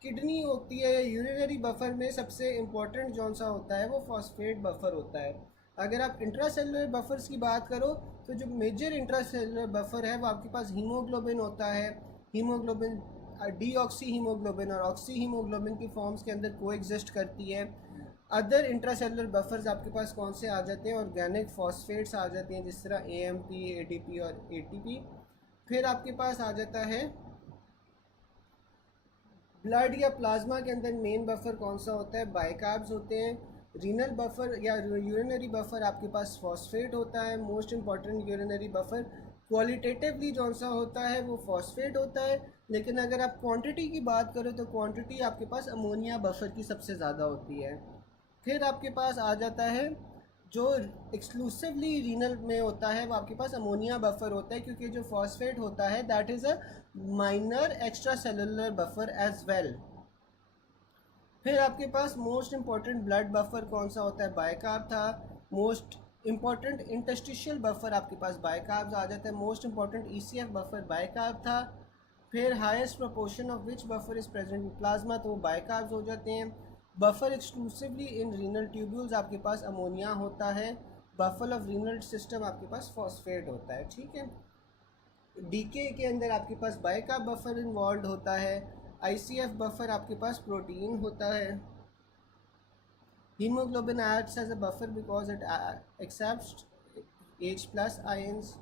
किडनी होती है यूरिनरी बफर में सबसे इम्पोर्टेंट जौन सा होता है वो फॉस्फेट बफर होता है। अगर आप इंट्रासेलुलर बफर्स की बात करो तो जो मेजर इंट्रासेलुलर बफर है वो आपके पास हीमोग्लोबिन होता है। हीमोग्लोबिन डीऑक्सी हीमोग्लोबिन और ऑक्सी हीमोग्लोबिन की फॉर्म्स के अंदर कोएग्जिस्ट करती है। अदर इंट्रासेलुलर बफर्स आपके पास कौन से आ जाते हैं, ऑर्गेनिक फॉस्फेट्स आ जाते हैं जिस तरह एएमपी, एटीपी और एटीपी। फिर आपके पास आ जाता है ब्लड या प्लाज्मा के अंदर मेन बफर कौन सा होता है, बाइकार्ब्स होते हैं। रीनल बफर या यूरिनरी बफर आपके पास फॉस्फेट होता है। Most important urinary buffer qualitatively जौन सा होता है वो फॉस्फेट होता है, लेकिन अगर आप क्वांटिटी की बात करो तो क्वांटिटी आपके पास अमोनिया बफर की सबसे ज़्यादा होती है। फिर आपके पास आ जाता है जो एक्सक्लूसिवली रीनल में होता है वो आपके पास अमोनिया बफर होता है, क्योंकि जो फॉस्फेट होता है that is a minor extracellular buffer as well. फिर आपके पास मोस्ट इंपॉर्टेंट ब्लड बफर कौन सा होता है, बाइकार्ब था। मोस्ट इंपॉर्टेंट इंटरस्टिशियल बफर आपके पास बाइकार्ब्स आ जाता है। Most important ECF buffer bicarb था। फिर highest proportion of which buffer is present in plasma, तो वो बाइकार्ब्स हो जाते हैं। Buffer exclusively in renal tubules आपके पास अमोनिया होता है। बफर ऑफ रीनल सिस्टम आपके पास फॉस्फेट होता है, ठीक है। डीके के अंदर आपके पास बाइकार्ब बफर इन्वॉल्व होता है। आईसीएफ बफर आपके पास प्रोटीन होता है। Haemoglobin acts as a buffer because it accepts H plus ions,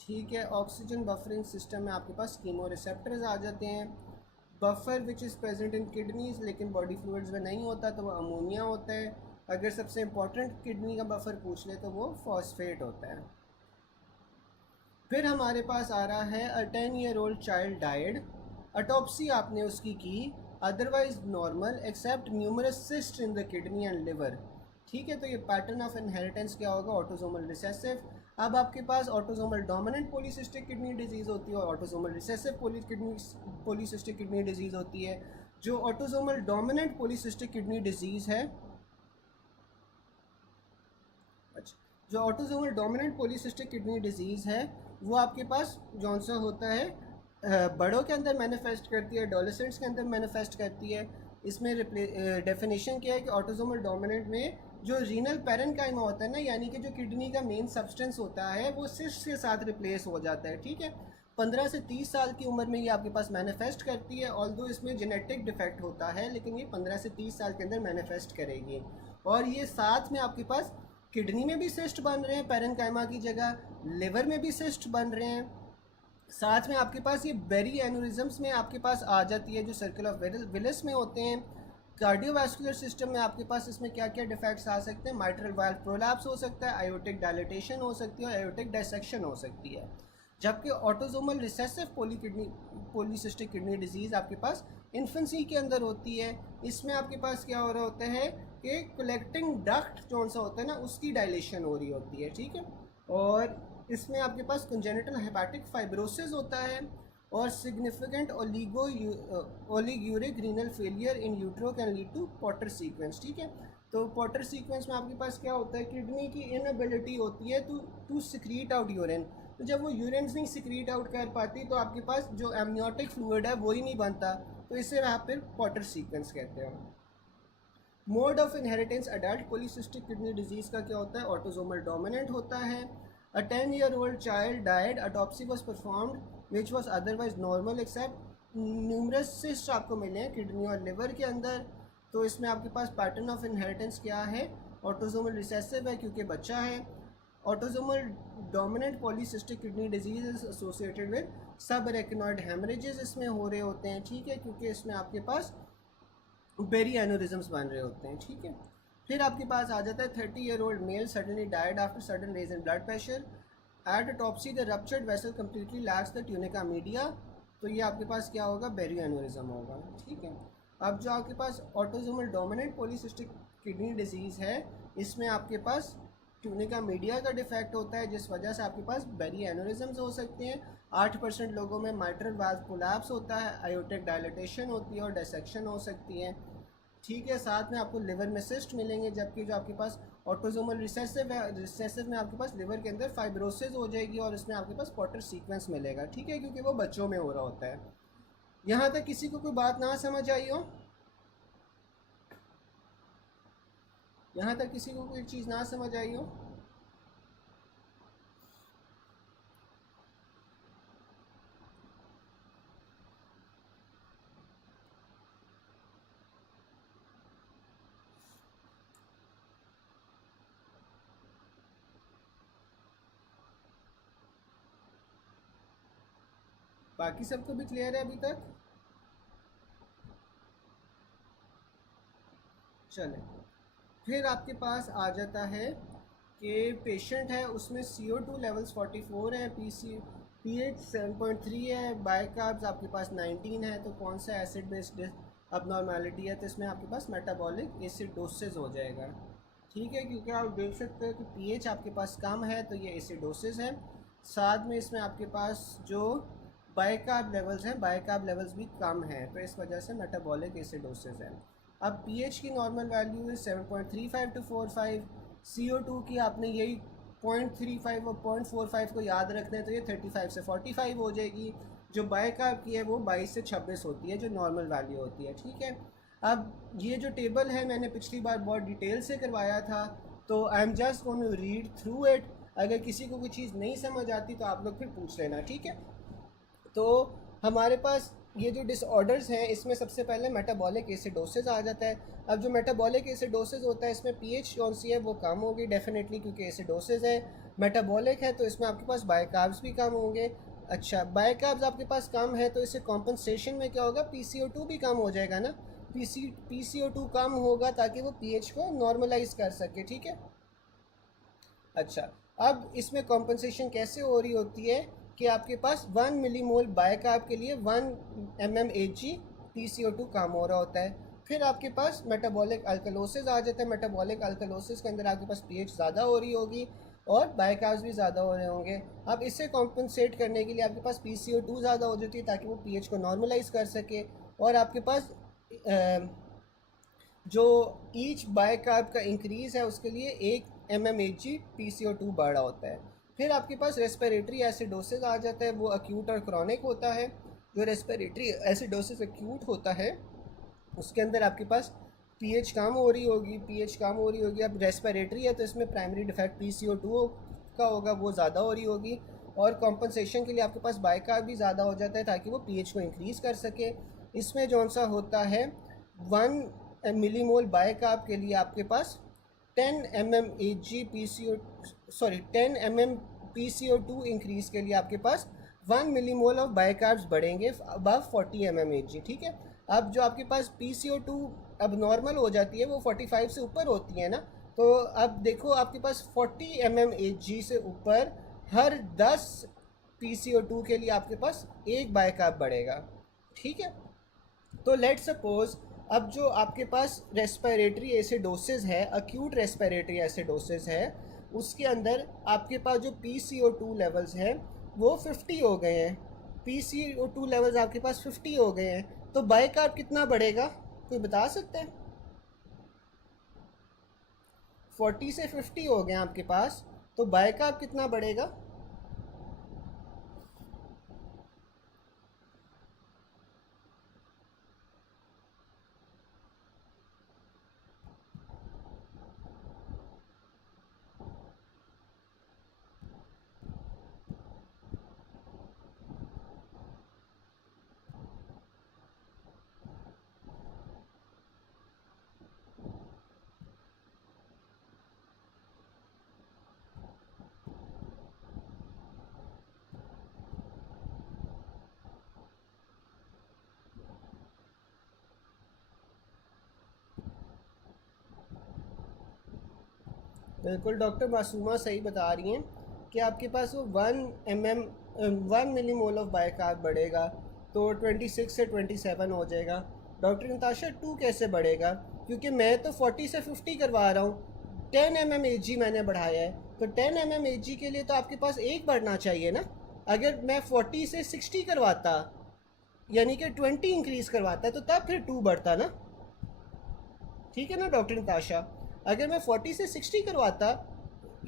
ठीक है। ऑक्सीजन बफरिंग सिस्टम में आपके पास कीमो रिसेप्टर्स आ जाते हैं। Buffer which is present in kidneys लेकिन बॉडी फ्लूइड्स में नहीं होता तो वो अमोनिया होता है। अगर सबसे इंपॉर्टेंट किडनी का बफर पूछ ले तो वो फॉस्फेट होता है। फिर हमारे पास आ रहा है अ 10-year-old चाइल्ड डाइड, ऑटोप्सी आपने उसकी की, otherwise normal except numerous cyst in the kidney and liver, ठीक है। तो ये पैटर्न ऑफ इनहेरिटेंस क्या होगा, ऑटोसोमल रिसेसिव। अब आपके पास autosomal dominant polycystic kidney disease होती है और autosomal recessive polycystic kidney disease होती है। जो autosomal dominant polycystic kidney disease है, अच्छा, जो autosomal dominant polycystic kidney disease है वो आपके पास जौन सा होता है बड़ों के अंदर मैनिफेस्ट करती है, एडोलेसेंट्स के अंदर मैनिफेस्ट करती है। इसमें डेफिनेशन क्या है कि ऑटोसोमल डोमिनेंट में जो रीनल पैरेन्काइमा होता है ना, यानी कि जो किडनी का मेन सब्सटेंस होता है वो सिस्ट के साथ रिप्लेस हो जाता है, ठीक है। 15 से 30 साल की उम्र में ये आपके पास मैनिफेस्ट करती है, ऑल्दो इसमें जेनेटिक डिफेक्ट होता है लेकिन ये 15 से 30 साल के अंदर मैनिफेस्ट करेगी। और ये साथ में आपके पास किडनी में भी सिस्ट बन रहे हैं पैरेन्काइमा की जगह, लिवर में भी सिस्ट बन रहे हैं, साथ में आपके पास ये बेरी एनोरिज्म्स में आपके पास आ जाती है जो सर्कल ऑफ विलिस में होते हैं। कार्डियोवास्कुलर सिस्टम में आपके पास इसमें क्या क्या डिफेक्ट्स आ सकते हैं, माइट्रल वाल्व प्रोलैप्स हो सकता है, आयोटिक डायलिटेशन हो सकती है और आयोटिक डायसेक्शन हो सकती है। जबकि autosomal recessive polycystic kidney disease आपके पास इन्फेंसी के अंदर होती है। इसमें आपके पास क्या हो रहा होता है कि कलेक्टिंग डक्ट कौन सा होता है ना उसकी डायलेशन हो रही होती है, ठीक है। और इसमें आपके पास कंजेनिटल हेपाटिक फाइब्रोसिस होता है और significant oliguric renal failure in utero can lead to Potter sequence, ठीक है। तो पॉटर सीक्वेंस में आपके पास क्या होता है, किडनी की इनएबिलिटी होती है टू सिक्रीट आउट यूरिन। तो जब वो यूरिन नहीं सिक्रीट आउट कर पाती तो आपके पास जो एमनियोटिक फ्लूइड है वो ही नहीं बनता, तो इसे आप फिर पॉटर सीक्वेंस कहते हैं। Mode of inheritance adult polycystic kidney disease का क्या होता है, ऑटोसोमल डोमिनेंट होता है। A 10-year-old child died. Autopsy was performed, which was otherwise normal except numerous cysts आपको मिले हैं किडनी और लिवर के अंदर। तो इसमें आपके पास पैटर्न ऑफ इनहेरिटेंस क्या है, ऑटोसोमल रिसेसिव है क्योंकि बच्चा है। Autosomal dominant polycystic kidney disease is associated with सब रेटिनॉइड हेमरेजेस इसमें हो रहे होते हैं, ठीक है, क्योंकि इसमें आपके पास बेरी एनोरिज्म्स बन रहे होते हैं, ठीक है। फिर आपके पास आ जाता है 30-year-old male suddenly died after sudden rise in blood pressure at autopsy the ruptured vessel completely lacks the tunica media. तो ये आपके पास क्या होगा, बेरी एनोरिज्म होगा, ठीक है। अब जो आपके पास autosomal dominant polycystic kidney disease है इसमें आपके पास ट्यूनिका मीडिया का डिफेक्ट होता है जिस वजह से आपके पास बेरी एनोरिज्म्स हो सकते हैं। 8% लोगों में माइट्रल वाल्व कोलैप्स होता है, आयोटिक डायलिटेशन होती है और डिसेक्शन हो सकती है, ठीक है। साथ में आपको लिवर में सिस्ट मिलेंगे, जबकि जो आपके पास ऑटोसोमल रिसेसिव है, रिसेसिव में आपके पास लिवर के अंदर फाइब्रोसिस हो जाएगी और इसमें आपके पास पॉटर सीक्वेंस मिलेगा, ठीक है, क्योंकि वो बच्चों में हो रहा होता है। यहाँ तक किसी को कोई बात ना समझ आई हो? यहाँ तक किसी को कोई चीज़ ना समझ आई हो? बाकी सबको भी क्लियर है अभी तक? चले, फिर आपके पास आ जाता है कि पेशेंट है, उसमें CO2 लेवल्स 44 है, pH 7.3 है, बाइकार्ब्स आपके पास 19 है। तो कौन सा एसिड बेस्ड अबनॉर्मेलिटी है? तो इसमें आपके पास मेटाबॉलिक एसिडोसिस हो जाएगा। ठीक है, क्योंकि आप देख सकते हो कि pH आपके पास कम है तो ये एसिडोसिस है। साथ में इसमें आपके पास जो बाइकार्ब लेवल्स हैं, बाइकार्ब लेवल्स भी कम हैं, तो इस वजह से मेटाबॉलिक एसिडोसिस है। अब pH की नॉर्मल वैल्यू है 7.35 टू 45। CO2 की आपने यही 0.35 और 0.45 को याद रखना है, तो ये 35 से 45 हो जाएगी। जो बाइकार्ब की है वो 22 से 26 होती है, जो नॉर्मल वैल्यू होती है। ठीक है, अब ये जो टेबल है मैंने पिछली बार बहुत डिटेल से करवाया था, तो I am just going to read through it. अगर किसी को कोई चीज़ नहीं समझ आती तो आप लोग फिर पूछ लेना। ठीक है, तो हमारे पास ये जो डिसऑर्डर्स हैं, इसमें सबसे पहले मेटाबॉलिक एसिडोसिस आ जाता है। अब जो मेटाबॉलिक एसिडोसिस होता है, इसमें पीएच कौन सी है वो कम होगी डेफिनेटली, क्योंकि एसिडोसिस है, मेटाबॉलिक है, तो इसमें आपके पास बाइकार्ब्स भी कम होंगे। अच्छा, बाइकार्ब्स आपके पास कम है तो इससे कॉम्पनसेशन में क्या होगा, PCO2 भी कम हो जाएगा ना। PCO2 कम होगा ताकि वो पीएच को नॉर्मलाइज कर सके। ठीक है, अच्छा, अब इसमें कॉम्पनसेशन कैसे हो रही होती है कि आपके पास 1 मिलीमोल बाइकार्ब के लिए 1 mmHg PCO2 कम हो रहा होता है। फिर आपके पास मेटाबॉलिक अल्कलोसिस आ जाता है। मेटाबॉलिक अल्कलोसिस के अंदर आपके पास pH ज़्यादा हो रही होगी और बाइकार्ब्स भी ज़्यादा हो रहे होंगे। अब इससे कॉम्पनसेट करने के लिए आपके पास PCO2 ज़्यादा हो जाती है ताकि वो pH को नॉर्मलाइज कर सके। और आपके पास जो ईच बाइकार्ब का इंक्रीज़ है उसके लिए 1 mmHg PCO2 बढ़ा होता है। फिर आपके पास रेस्पिरेटरी एसिडोसिस आ जाता है, वो अक्यूट और क्रॉनिक होता है। जो रेस्पिरेटरी एसिडोसिस अक्यूट होता है उसके अंदर आपके पास पीएच कम हो रही होगी। अब रेस्पिरेटरी है तो इसमें प्राइमरी डिफेक्ट PCO2 का होगा, वो ज़्यादा हो रही होगी। और कॉम्पनसेशन के लिए आपके पास बाइकार्ब भी ज़्यादा हो जाता है ताकि वो पीएच को इंक्रीज़ कर सके। इसमें जौन सा होता है 1 मिलीमोल बाइकार्ब के लिए आपके पास 10 mm PCO2 इंक्रीज़ के लिए आपके पास 1 मिलीमोल ऑफ बाइकार्ब्स बढ़ेंगे अबव 40 mmHg। ठीक है, अब जो आपके पास PCO2 अब नॉर्मल हो जाती है वो 45 से ऊपर होती है ना, तो अब देखो आपके पास 40 mmHg से ऊपर हर 10 PCO2 के लिए आपके पास एक बाइकार्ब बढ़ेगा। ठीक है, तो लेट सपोज अब जो आपके पास रेस्पिरेटरी एसिडोसिस है, अक्यूट रेस्पिरेटरी एसिडोसिस है, उसके अंदर आपके पास जो PCO2 लेवल्स हैं वो 50 हो गए हैं। PCO2 लेवल्स आपके पास 50 हो गए हैं, तो बाइकार्ब कितना बढ़ेगा, कोई बता सकता है? 40 से 50 हो गए आपके पास, तो बाइकार्ब कितना बढ़ेगा? बिल्कुल, डॉक्टर मासूमा सही बता रही हैं कि आपके पास वो 1 मिलीमोल ऑफ बाइकार्ब बढ़ेगा तो 26 से 27 हो जाएगा। डॉक्टर नताशा 2 कैसे बढ़ेगा? क्योंकि मैं तो 40 से 50 करवा रहा हूँ, 10 mmHg मैंने बढ़ाया है, तो 10 mmHg के लिए तो आपके पास एक बढ़ना चाहिए ना। अगर मैं 40 से 60 करवाता यानी कि 20 इंक्रीज़ करवाता तो तब फिर 2 बढ़ता ना। ठीक है ना डॉक्टर नताशा, अगर मैं 40 से 60 करवाता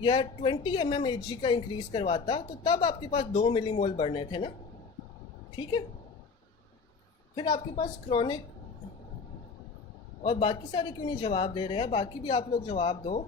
या 20 mmHg का इंक्रीज़ करवाता तो तब आपके पास 2 मिलीमोल बढ़ने थे ना। ठीक है, फिर आपके पास क्रॉनिक, और बाकी सारे क्यों नहीं जवाब दे रहे हैं, बाकी भी आप लोग जवाब दो।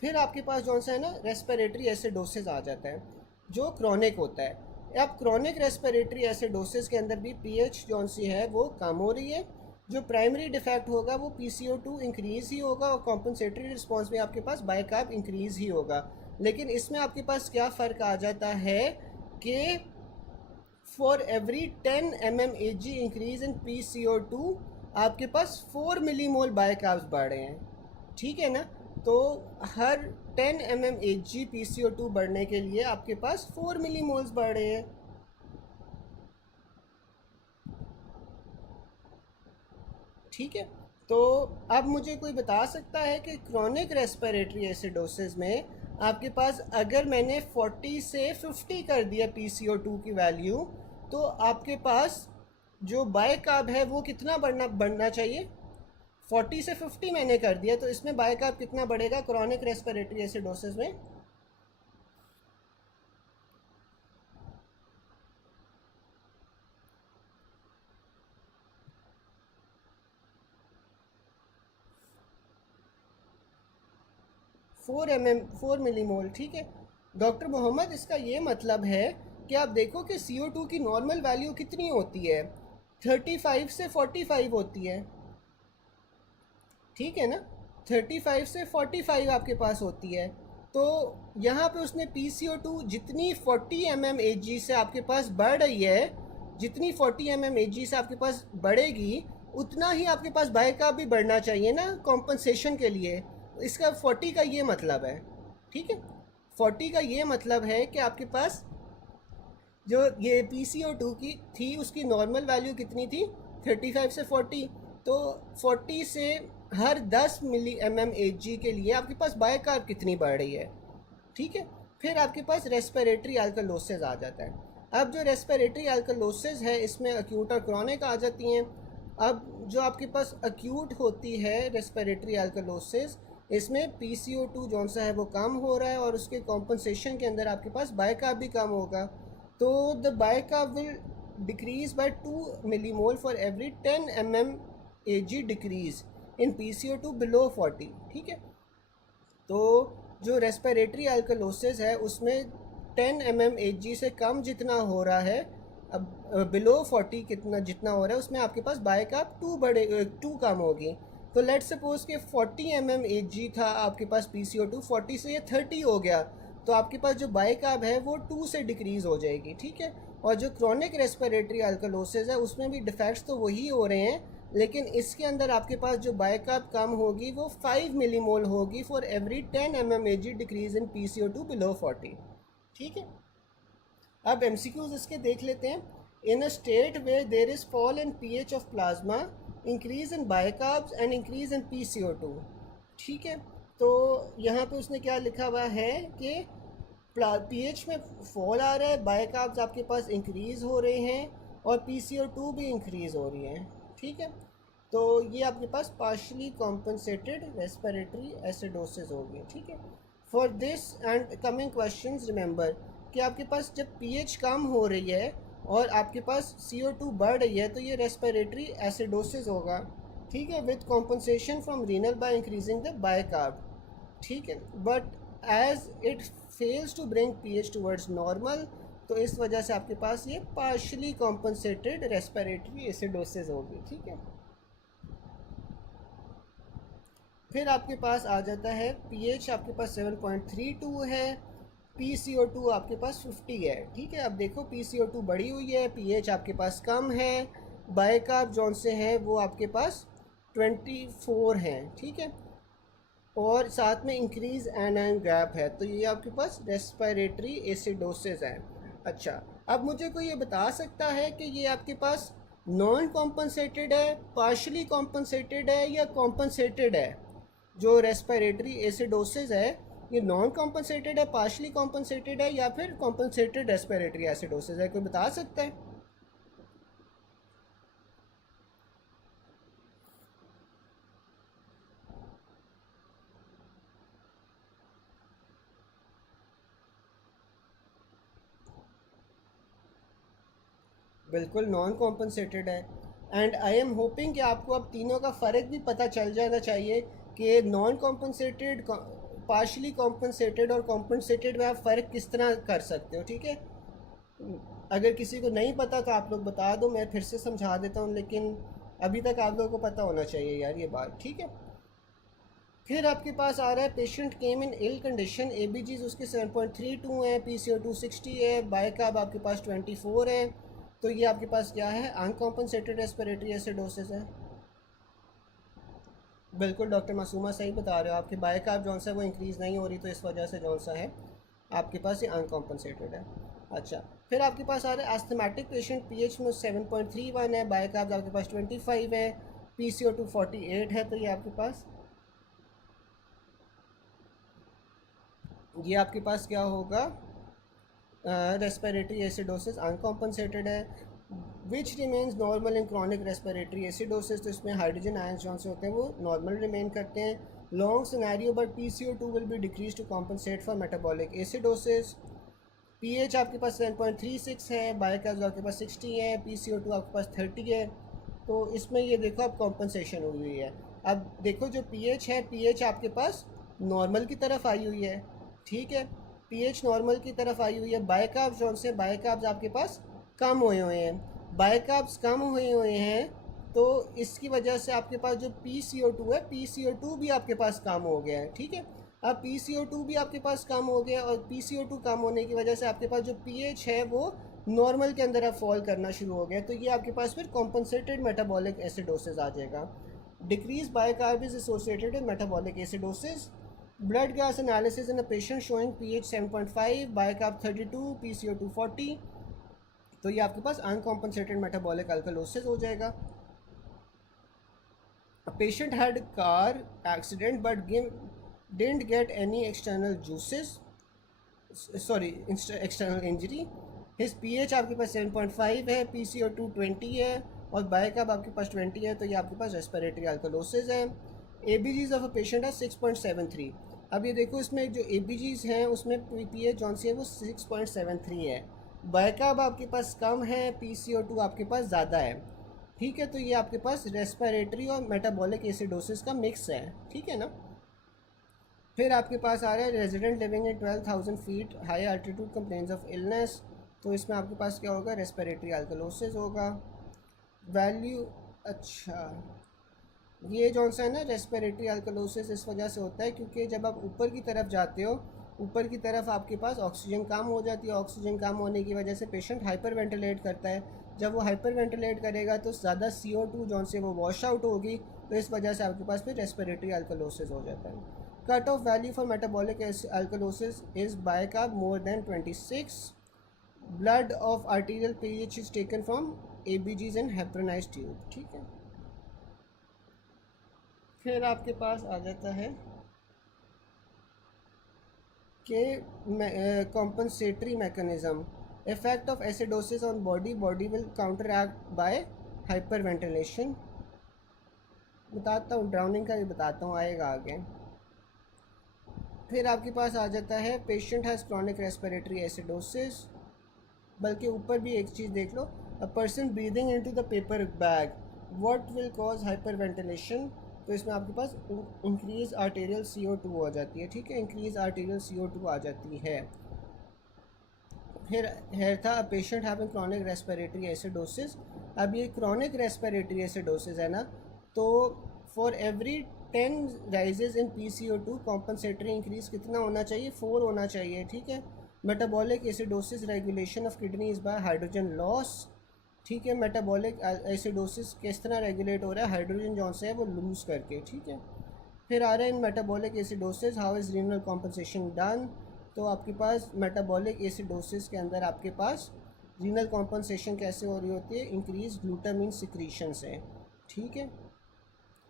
फिर आपके पास जौन सा है ना रेस्पिरेटरी एसिडोसिस आ जाता है जो क्रॉनिक होता है। अब क्रॉनिक रेस्पिरेटरी एसिडोसिस के अंदर भी पीएच जौन सी है वो कम हो रही है। जो प्राइमरी डिफेक्ट होगा वो PCO2 इंक्रीज़ ही होगा और कॉम्पनसेटरी रिस्पॉन्स में आपके पास बाइकार्ब इंक्रीज़ ही होगा। लेकिन इसमें आपके पास क्या फ़र्क आ जाता है कि for every 10 mmHg increase in PCO2 आपके पास 4 मिलीमोल बाइकार्ब्स बढ़ रहे हैं, ठीक है ना। तो हर 10 mmHg PCO2 बढ़ने के लिए आपके पास 4 मिलीमोल्स बढ़ रहे हैं, ठीक है। तो अब मुझे कोई बता सकता है कि क्रॉनिक रेस्पिरेटरी एसिडोसिस में आपके पास अगर मैंने 40 से 50 कर दिया PCO2 की वैल्यू, तो आपके पास जो बाइकार्ब है वो कितना बढ़ना चाहिए। 40 से 50 मैंने कर दिया, तो इसमें बाइकार्ब कितना बढ़ेगा क्रॉनिक रेस्पिरेटरी एसिडोसिस में। 4 मिलीमोल, ठीक है। डॉक्टर मोहम्मद, इसका ये मतलब है कि आप देखो कि CO2 की नॉर्मल वैल्यू कितनी होती है, 35 से 45 होती है, ठीक है ना। 35 से 45 आपके पास होती है। तो यहाँ पे उसने PCO2 जितनी 40 mmHg से आपके पास बढ़ रही है, जितनी 40 mmHg से आपके पास बढ़ेगी उतना ही आपके पास बाइकार्ब भी बढ़ना चाहिए ना कॉम्पनसेशन के लिए। इसका 40 का ये मतलब है, ठीक है। 40 का ये मतलब है कि आपके पास जो ये PCO2 की थी उसकी नॉर्मल वैल्यू कितनी थी, 35 से 40। तो 40 से हर 10 मिली mmHg के लिए आपके पास बाइकार्ब कितनी बढ़ रही है, ठीक है। फिर आपके पास रेस्पिरेटरी अल्कलोसिस आ जाता है। अब जो रेस्पिरेटरी अल्कलोसिस है इसमें अक्यूट और क्रॉनिक आ जाती हैं। अब जो आपके पास अक्यूट होती है रेस्पिरेटरी अल्कलोसिस, इसमें PCO2 जौन सा है वो कम हो रहा है और उसके कॉम्पनसेशन के अंदर आपके पास बाइकार्ब भी कम होगा। तो the bicarb will decrease by 2 millimole for every 10 mmHg decrease in PCO2 below 40, ठीक है। तो जो रेस्पिरेटरी अल्कलोसिस है उसमें 10 mmHg से कम जितना हो रहा है, अब बिलो 40 कितना जितना हो रहा है उसमें आपके पास बाइकार्ब 2 कम होगी। तो लेट सपोज कि 40 mmHg था आपके पास PCO2, 40 से ये 30 हो गया, तो आपके पास जो बाइकार्ब है वो 2 से डिक्रीज़ हो जाएगी, ठीक है। और जो क्रॉनिक रेस्पिरेटरी अल्कलोसिस है उसमें भी डिफेक्ट्स तो वही हो रहे हैं, लेकिन इसके अंदर आपके पास जो बाइकार्ब कम होगी वो 5 मिलीमोल होगी for every 10 mmHg decrease in PCO2 below 40, ठीक है। अब MCQs इसके देख लेते हैं। In a state where there is fall in pH of plasma, increase in bicarbs and increase in PCO2, ठीक है। तो यहाँ पे उसने क्या लिखा हुआ है कि pH में फॉल आ रहा है, बाइकार्ब्स आपके पास इंक्रीज़ हो रहे हैं और PCO2 भी इंक्रीज़ हो रही है, ठीक है। तो ये आपके पास पार्शली कॉम्पनसेटेड रेस्पिरेटरी एसिडोसिस होगी, ठीक है। For this and coming questions remember कि आपके पास जब pH कम हो रही है और आपके पास CO2 बढ़ रही है तो ये रेस्पिरेटरी एसिडोसिस होगा, ठीक है, with compensation from renal by increasing the bicarb, ठीक है। But as it fails to bring pH towards normal, तो इस वजह से आपके पास ये पार्शली कॉम्पनसेटेड रेस्पिरेटरी एसिडोसिस होगी, ठीक है। फिर आपके पास आ जाता है pH आपके पास 7.32 है, PCO2 आपके पास 50 है, ठीक है। अब देखो PCO2 बढ़ी हुई है, pH आपके पास कम है, बाइकार्ब जौन से हैं वो आपके पास 24 हैं, ठीक है। और साथ में इंक्रीज एनायन गैप है, तो ये आपके पास रेस्पिरेटरी एसिडोसिस है। अच्छा, अब मुझे कोई ये बता सकता है कि ये आपके पास नॉन कॉम्पनसेटेड है, पार्शली कॉम्पनसेटेड है या कॉम्पनसेटेड है। जो रेस्पिरेटरी एसिडोसिस है ये नॉन कॉम्पनसेटेड है, पार्शली कॉम्पनसेटेड है या फिर कॉम्पनसेटेड रेस्पिरेटरी एसिडोसिस है, कोई बता सकता है। बिल्कुल नॉन कॉम्पनसेटेड है। एंड आई एम होपिंग कि आपको अब तीनों का फ़र्क भी पता चल जाना चाहिए कि नॉन कॉम्पनसेटेड, पार्शली कॉम्पनसेटेड और कॉम्पनसेटेड में आप फ़र्क किस तरह कर सकते हो, ठीक है। अगर किसी को नहीं पता तो आप लोग बता दो, मैं फिर से समझा देता हूँ, लेकिन अभी तक आप लोगों को पता होना चाहिए यार ये बात, ठीक है। फिर आपके पास आ रहा है patient came in ill condition, A B Gs उसके 7.32 है, पी सी ओ 260 है, बाइकाब आपके पास 24 है। तो ये आपके पास क्या है, अनकॉम्पनसेटेड रेस्पिरेटरी एसिडोसिस है। बिल्कुल डॉक्टर मासूमा सही बता रहे हो, आपकी बाइकाब जौन सा है वो इंक्रीज़ नहीं हो रही, तो इस वजह से जौन सा है आपके पास ये अनकॉम्पनसेटेड है। अच्छा, फिर आपके पास आ रहा है एस्थमेटिक पेशेंट, पी एच में 7.31 है, बाइकाब आपके पास 25 है, पी सी ओ 248 है। तो ये आपके पास क्या होगा, रेस्पिरेटरी एसिडोसिस अनकॉम्पनसेटेड है। Which remains normal in chronic respiratory acidosis, तो इसमें हाइड्रोजन आयंस जौन से होते हैं वो नॉर्मल रिमेन करते हैं। Long scenario but P C O 2 will be decrease to compensate for metabolic acidosis. P H आपके पास 7.36 है, बाइकार्ब्स आपके पास 60 है, पी सी ओ 2 आपके पास 30 है। तो इसमें ये देखो अब कॉम्पनसेशन हुई हुई है। अब देखो जो पी एच है, पी एच आपके पास नॉर्मल की तरफ आई हुई है, ठीक है। पी एच नॉर्मल की तरफ आई हुई है। बाइकार्ब्स जौन से बाइकार्ब्स आपके पास कम हुए हुए हैं, बाइकार्ब्स कम हुए हुए हैं, तो इसकी वजह से आपके पास जो पी सी ओ 2 है, पी सी ओ 2 भी आपके पास कम हो गया है, ठीक है। अब पी सी ओ 2 भी आपके पास कम हो गया, और पी सी ओ 2 कम होने की वजह से आपके पास जो पी एच है वो नॉर्मल के अंदर अब फॉल करना शुरू हो गया। तो ये आपके पास फिर कॉम्पनसेटेड मेटाबॉलिक एसिडोसिस आ जाएगा। Decrease bicarb is associated with metabolic acidosis. Blood gas analysis in a patient showing P H 7.5, bicarb 32, P C O 2 40। तो ये आपके पास अनकॉम्पनसेटेड मेटाबॉलिक अल्कलोसिस हो जाएगा। A patient had a car accident but didn't get any external juices, sorry, external injury. His pH आपके पास 7.5 है, पी सी ओ 2 20 है, और बाइकाब आपके पास 20 है। तो ये आपके पास रेस्पिरेटरी अल्कलोसिस है। A B G's of a patient है 6.73। अब ये देखो इसमें जो ए बी जीज हैं उसमें पी एच जौन सी है वो 6.73 है, बाइकाब आपके पास कम है, पी सी ओ 2 आपके पास ज़्यादा है, ठीक है। तो ये आपके पास रेस्पिरेटरी और मेटाबॉलिक एसिडोसिस का मिक्स है, ठीक है ना। फिर आपके पास आ रहा है resident living in 12,000 feet high altitude complains of illness. तो इसमें आपके पास क्या होगा, रेस्पिरेटरी अल्कलोसिस होगा। वैल्यू, अच्छा, ये जौन सा है ना रेस्पिरेटरी अल्कलोसिस इस वजह से होता है क्योंकि जब आप ऊपर की तरफ जाते हो, ऊपर की तरफ आपके पास ऑक्सीजन कम हो जाती है, ऑक्सीजन कम होने की वजह से पेशेंट हाइपर वेंटिलेट करता है। जब वो हाइपर वेंटिलेट करेगा तो ज़्यादा सी ओ 2 जौन से वो वॉश आउट होगी, तो इस वजह से आपके पास फिर रेस्पिरेटरी अल्कलोसिस हो जाता है। Cut off value for metabolic alkalosis is bicarb more than 26। Blood of arterial pH is taken from A B Gs and heparinize tube, ठीक है। फिर आपके पास आ जाता है कि compensatory mechanism, effect of acidosis on body, body will counteract by hyperventilation. बताता हूँ, ड्राउनिंग का भी बताता हूँ, आएगा आगे। फिर आपके पास आ जाता है patient has chronic respiratory acidosis, बल्कि ऊपर भी एक चीज़ देख लो, a person breathing into the paper bag, what will cause hyperventilation. तो इसमें आपके पास इंक्रीज आर्टेरियल सी ओ 2 आ जाती है, ठीक है, इंक्रीज आर्टेरियल सी ओ 2 आ जाती है। फिर है था patient having chronic respiratory acidosis. अब ये क्रॉनिक रेस्पिरेटरी एसिडोसिस है ना, तो for every 10 rises in P C O 2 compensatory increase कितना होना चाहिए, 4 होना चाहिए, ठीक है। Metabolic acidosis regulation of kidney is by hydrogen loss, ठीक है। मेटाबॉलिक एसिडोसिस किस तरह रेगुलेट हो रहा है, हाइड्रोजन जौन से है वो लूज़ करके, ठीक है। फिर आ रहा है in metabolic acidosis how is renal compensation done. तो आपके पास मेटाबॉलिक एसिडोसिस के अंदर आपके पास रीनल कॉम्पनसेशन कैसे हो रही होती है, इंक्रीज ग्लूटामिन सिक्रीशन से, ठीक है।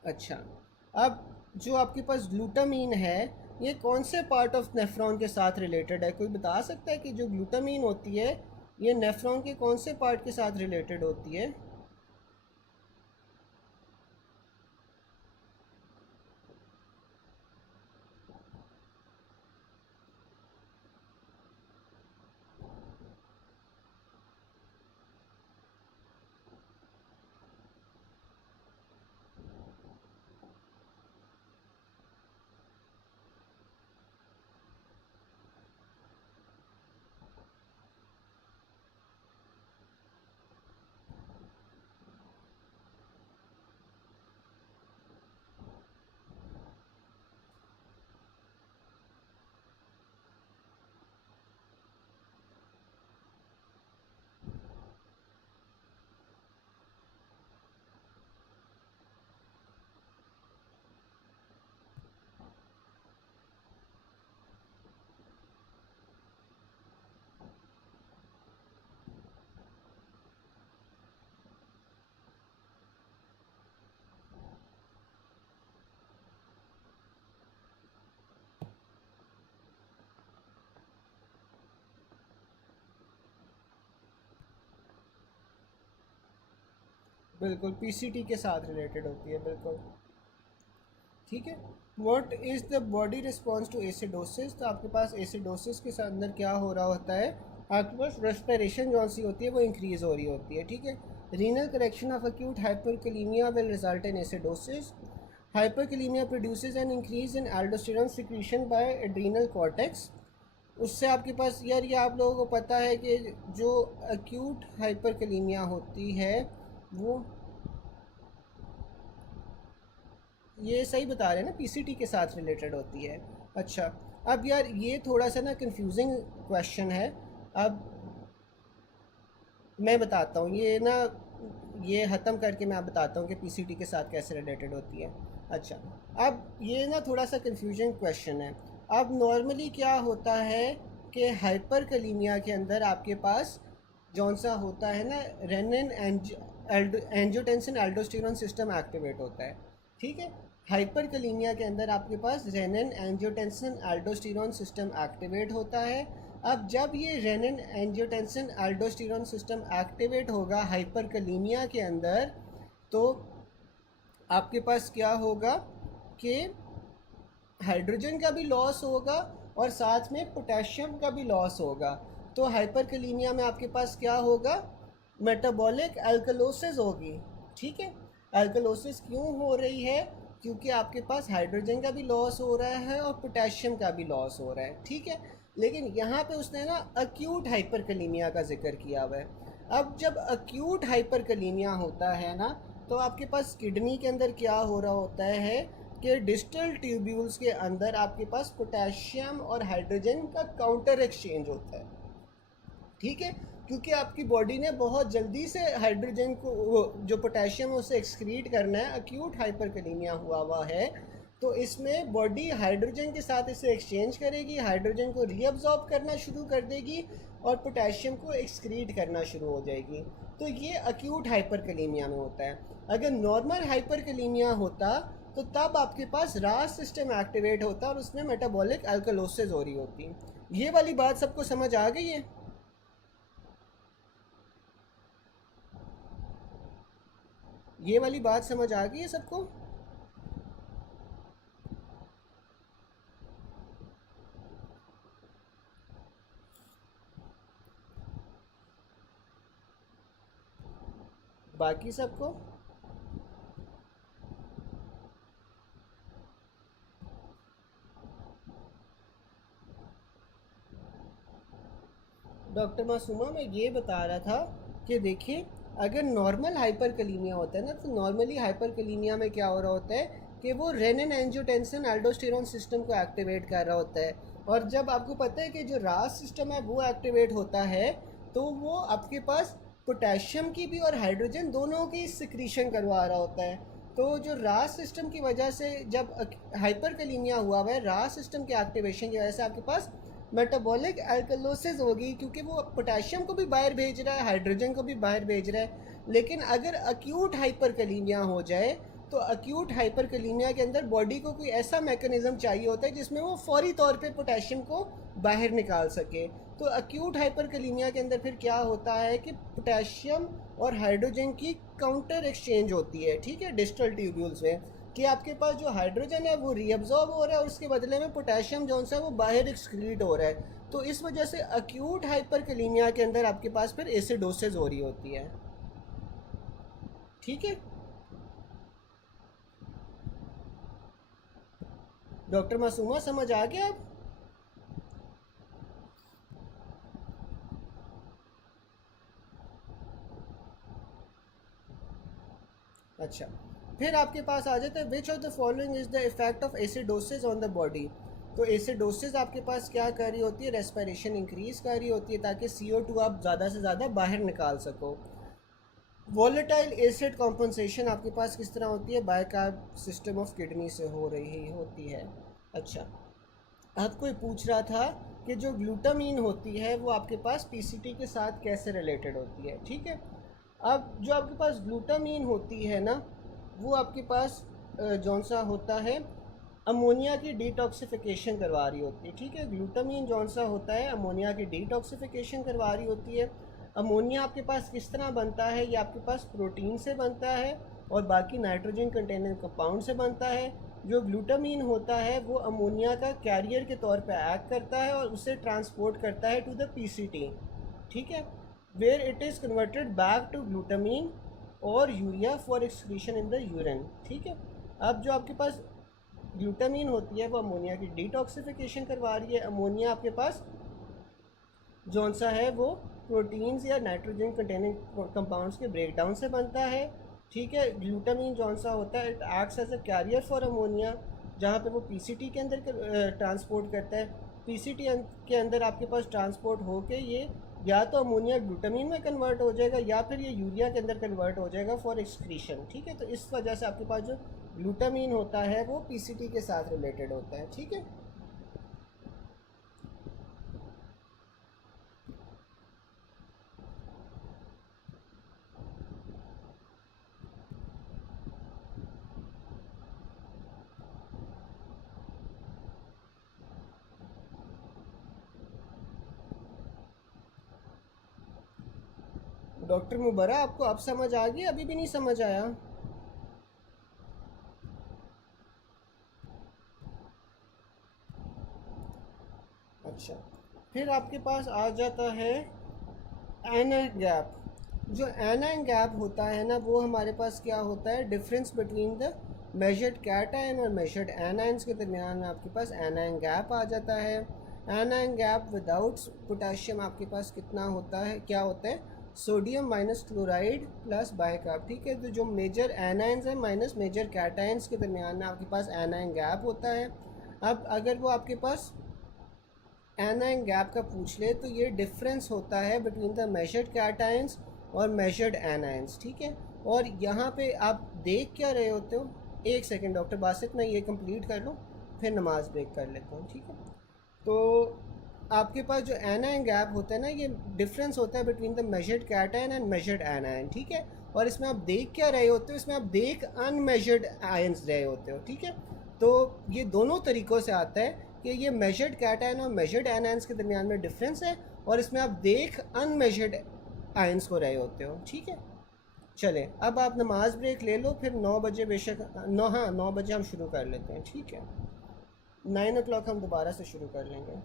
अच्छा, अब जो आपके पास ग्लूटामीन है ये कौन से पार्ट ऑफ नेफ्रॉन के साथ रिलेटेड है, कोई बता सकता है कि जो ग्लूटामीन होती है ये नेफ्रॉन के कौन से पार्ट के साथ रिलेटेड होती है। बिल्कुल पीसीटी के साथ रिलेटेड होती है, बिल्कुल ठीक है। What is the body response to acidosis, तो आपके पास एसिडोसिस के अंदर क्या हो रहा होता है, आपके पास रेस्पिरेशन जो सी होती है वो इंक्रीज़ हो रही होती है, ठीक है। Renal correction of acute hyperkalemia will result in acidosis. Hyperkalemia produces an increase in aldosterone secretion by adrenal cortex. उससे आपके पास यार ये आप लोगों को पता है कि जो एक्यूट हाइपरकलीमिया होती है वो, ये सही बता रहे हैं ना, पीसीटी के साथ रिलेटेड होती है। अच्छा, अब यार ये थोड़ा सा ना कंफ्यूजिंग क्वेश्चन है। अब मैं बताता हूँ ये ना, ये ख़त्म करके मैं आप बताता हूँ कि पीसीटी के साथ कैसे रिलेटेड होती है। अच्छा, अब ये ना थोड़ा सा कंफ्यूजन क्वेश्चन है। अब नॉर्मली क्या होता है कि हाइपर कलीमिया के अंदर आपके पास जौन सा होता है ना, renin angiotensin aldosterone system activate होता है, ठीक है। हाइपर कलीमिया के अंदर आपके पास renin angiotensin aldosterone system activate होता है। अब जब ये renin angiotensin aldosterone system activate होगा हाइपर कलीमिया के अंदर, तो आपके पास क्या होगा कि हाइड्रोजन का भी लॉस होगा और साथ में पोटेशियम का भी लॉस होगा। तो हाइपरकलीमिया में आपके पास क्या होगा, मेटाबॉलिक अल्कलोसिस होगी, ठीक है। अल्कलोसिस क्यों हो रही है, क्योंकि आपके पास हाइड्रोजन का भी लॉस हो रहा है और पोटेशियम का भी लॉस हो रहा है, ठीक है। लेकिन यहाँ पे उसने ना अक्यूट हाइपरकलीमिया का जिक्र किया हुआ है। अब जब अक्यूट हाइपरकलीमिया होता है ना, तो आपके पास किडनी के अंदर क्या हो रहा होता है कि डिस्टल ट्यूब्यूल्स के अंदर आपके पास पोटेशियम और हाइड्रोजन का काउंटर एक्सचेंज होता है, ठीक है। क्योंकि आपकी बॉडी ने बहुत जल्दी से हाइड्रोजन को, जो पोटेशियम है उसे एक्सक्रीट करना है, अक्यूट हाइपरकलीमिया हुआ है, तो इसमें बॉडी हाइड्रोजन के साथ इसे एक्सचेंज करेगी, हाइड्रोजन को रीअब्जॉर्ब करना शुरू कर देगी और पोटेशियम को एक्सक्रीट करना शुरू हो जाएगी। तो ये अक्यूट हाइपरकलीमिया में होता है। अगर नॉर्मल हाइपरकलीमिया होता तो तब आपके पास रास सिस्टम एक्टिवेट होता और उसमें मेटाबॉलिक अल्कलोसिस हो रही होती। ये वाली बात सबको समझ आ गई है? ये वाली बात समझ आ गई है सबको? बाकी सबको? डॉक्टर मासूमा मैं ये बता रहा था कि देखिए, अगर नॉर्मल हाइपरकलीमिया होता है ना, तो नॉर्मली हाइपरकलीमिया में क्या हो रहा होता है कि वो रेनिन एंजियोटेंसिन एल्डोस्टेरोन सिस्टम को एक्टिवेट कर रहा होता है। और जब आपको पता है कि जो रास सिस्टम है वो एक्टिवेट होता है, तो वो आपके पास पोटेशियम की भी और हाइड्रोजन दोनों की सिक्रीशन करवा रहा होता है। तो जो रास सिस्टम की वजह से जब हाइपरकलीमिया हुआ है, रास सिस्टम के एक्टिवेशन की वजह से आपके पास मेटाबॉलिक अल्कलोसिस होगी, क्योंकि वो पोटेशियम को भी बाहर भेज रहा है, हाइड्रोजन को भी बाहर भेज रहा है। लेकिन अगर अक्यूट हाइपरकलीमिया हो जाए, तो अक्यूट हाइपरकलीमिया के अंदर बॉडी को कोई ऐसा मैकेनिज्म चाहिए होता है जिसमें वो फौरी तौर पे पोटेशियम को बाहर निकाल सके। तो अक्यूट हाइपरकलीमिया के अंदर फिर क्या होता है कि पोटेशियम और हाइड्रोजन की काउंटर एक्सचेंज होती है, ठीक है, डिस्टल ट्यूब्यूल्स में, कि आपके पास जो हाइड्रोजन है वो रीअब्जॉर्ब हो रहा है और उसके बदले में पोटेशियम जो है वो बाहर एक्सक्रीट हो रहा है। तो इस वजह से अक्यूट हाइपरकलीमिया के अंदर आपके पास फिर एसिडोसिस हो रही होती है, ठीक है। डॉक्टर मासूमा समझ आ गया अब? अच्छा, फिर आपके पास आ जाता है which of the following is the effect of acidosis on the body. तो एसिडोसिस आपके पास क्या कर रही होती है, रेस्पिरेशन इंक्रीज कर रही होती है ताकि CO2 आप ज़्यादा से ज़्यादा बाहर निकाल सको। वॉलेटाइल एसिड कॉम्पनसेशन आपके पास किस तरह होती है, बायकार्ब सिस्टम ऑफ किडनी से हो रही होती है। अच्छा, अब कोई पूछ रहा था कि जो ग्लूटामीन होती है वो आपके पास पीसीटी के साथ कैसे रिलेटेड होती है, ठीक है। अब जो आपके पास ग्लूटामीन होती है ना, वो आपके पास जौन सा होता है, अमोनिया की डिटॉक्सिफिकेशन करवा रही होती है, ठीक है। ग्लूटामीन जौन सा होता है अमोनिया की डिटॉक्सिफिकेशन करवा रही होती है। अमोनिया आपके पास किस तरह बनता है, ये आपके पास प्रोटीन से बनता है और बाकी नाइट्रोजन कंटेनिंग कंपाउंड से बनता है। जो ग्लूटामीन होता है वो अमोनिया का कैरियर के तौर पे एक्ट करता है और उसे ट्रांसपोर्ट करता है टू द पीसीटी, ठीक है, where it is converted back to glutamine और urea for excretion in the urine, ठीक है। अब जो आपके पास ग्लूटामीन होती है वो अमोनिया की डिटॉक्सिफिकेशन करवा रही है। अमोनिया आपके पास जौन सा है वो प्रोटीन्स या नाइट्रोजन कंटेनिंग कंपाउंड्स के ब्रेकडाउन से बनता है, ठीक है। ग्लूटामीन जौन सा होता है it acts as a carrier for ammonia, जहाँ पे वो पीसीटी के अंदर ट्रांसपोर्ट करता है। पीसीटी के अंदर आपके पास ट्रांसपोर्ट होके ये या तो अमोनिया ग्लूटामीन में कन्वर्ट हो जाएगा या फिर ये यूरिया के अंदर कन्वर्ट हो जाएगा फॉर एक्सक्रीशन, ठीक है। तो इस वजह से आपके पास जो ग्लूटामीन होता है वो पीसीटी के साथ रिलेटेड होता है, ठीक है। डॉक्टर मुबरा आपको अब समझ आ गई, अभी भी नहीं समझ आया? अच्छा, फिर आपके पास आ जाता है एनान गैप। जो एनान गैप होता है ना वो हमारे पास क्या होता है, difference between the measured cation और मेजर्ड एनायंस के दरमियान में आपके पास एनान गैप आ जाता है। एनान गैप विदाउट पोटाशियम आपके पास कितना होता है, क्या होता है, sodium minus chloride plus bicarb, ठीक है। तो जो मेजर एनायंस है माइनस मेजर कैटायंस के दरमियान में आपके पास एनान गैप होता है। अब अगर वो आपके पास एनायन गैप का पूछ ले तो ये डिफरेंस होता है बिटवीन द मेजर्ड कैटायंस और मेजर्ड एनायंस, ठीक है। और यहाँ पे आप देख क्या रहे होते हो, एक सेकंड डॉक्टर बासित मैं ये कंप्लीट कर लूँ फिर नमाज ब्रेक कर लेता हूँ, ठीक है। तो आपके पास जो एनायन गैप होता है ना ये डिफरेंस होता है between the measured cation and measured anion, ठीक है। और इसमें आप देख क्या रहे होते हो, इसमें आप देख अनमेजर्ड आयंस रहे होते हो, ठीक है। तो ये दोनों तरीक़ों से आता है कि ये मेजर्ड कैटायन और मेजर्ड एनायंस के दरमियान में डिफरेंस है और इसमें आप देख अनमेजर्ड आयंस को रहे होते हो, ठीक है। चले अब आप नमाज ब्रेक ले लो, फिर 9 बजे बेशक 9 बजे हम शुरू कर लेते हैं, ठीक है। 9 o'clock हम दोबारा से शुरू कर लेंगे।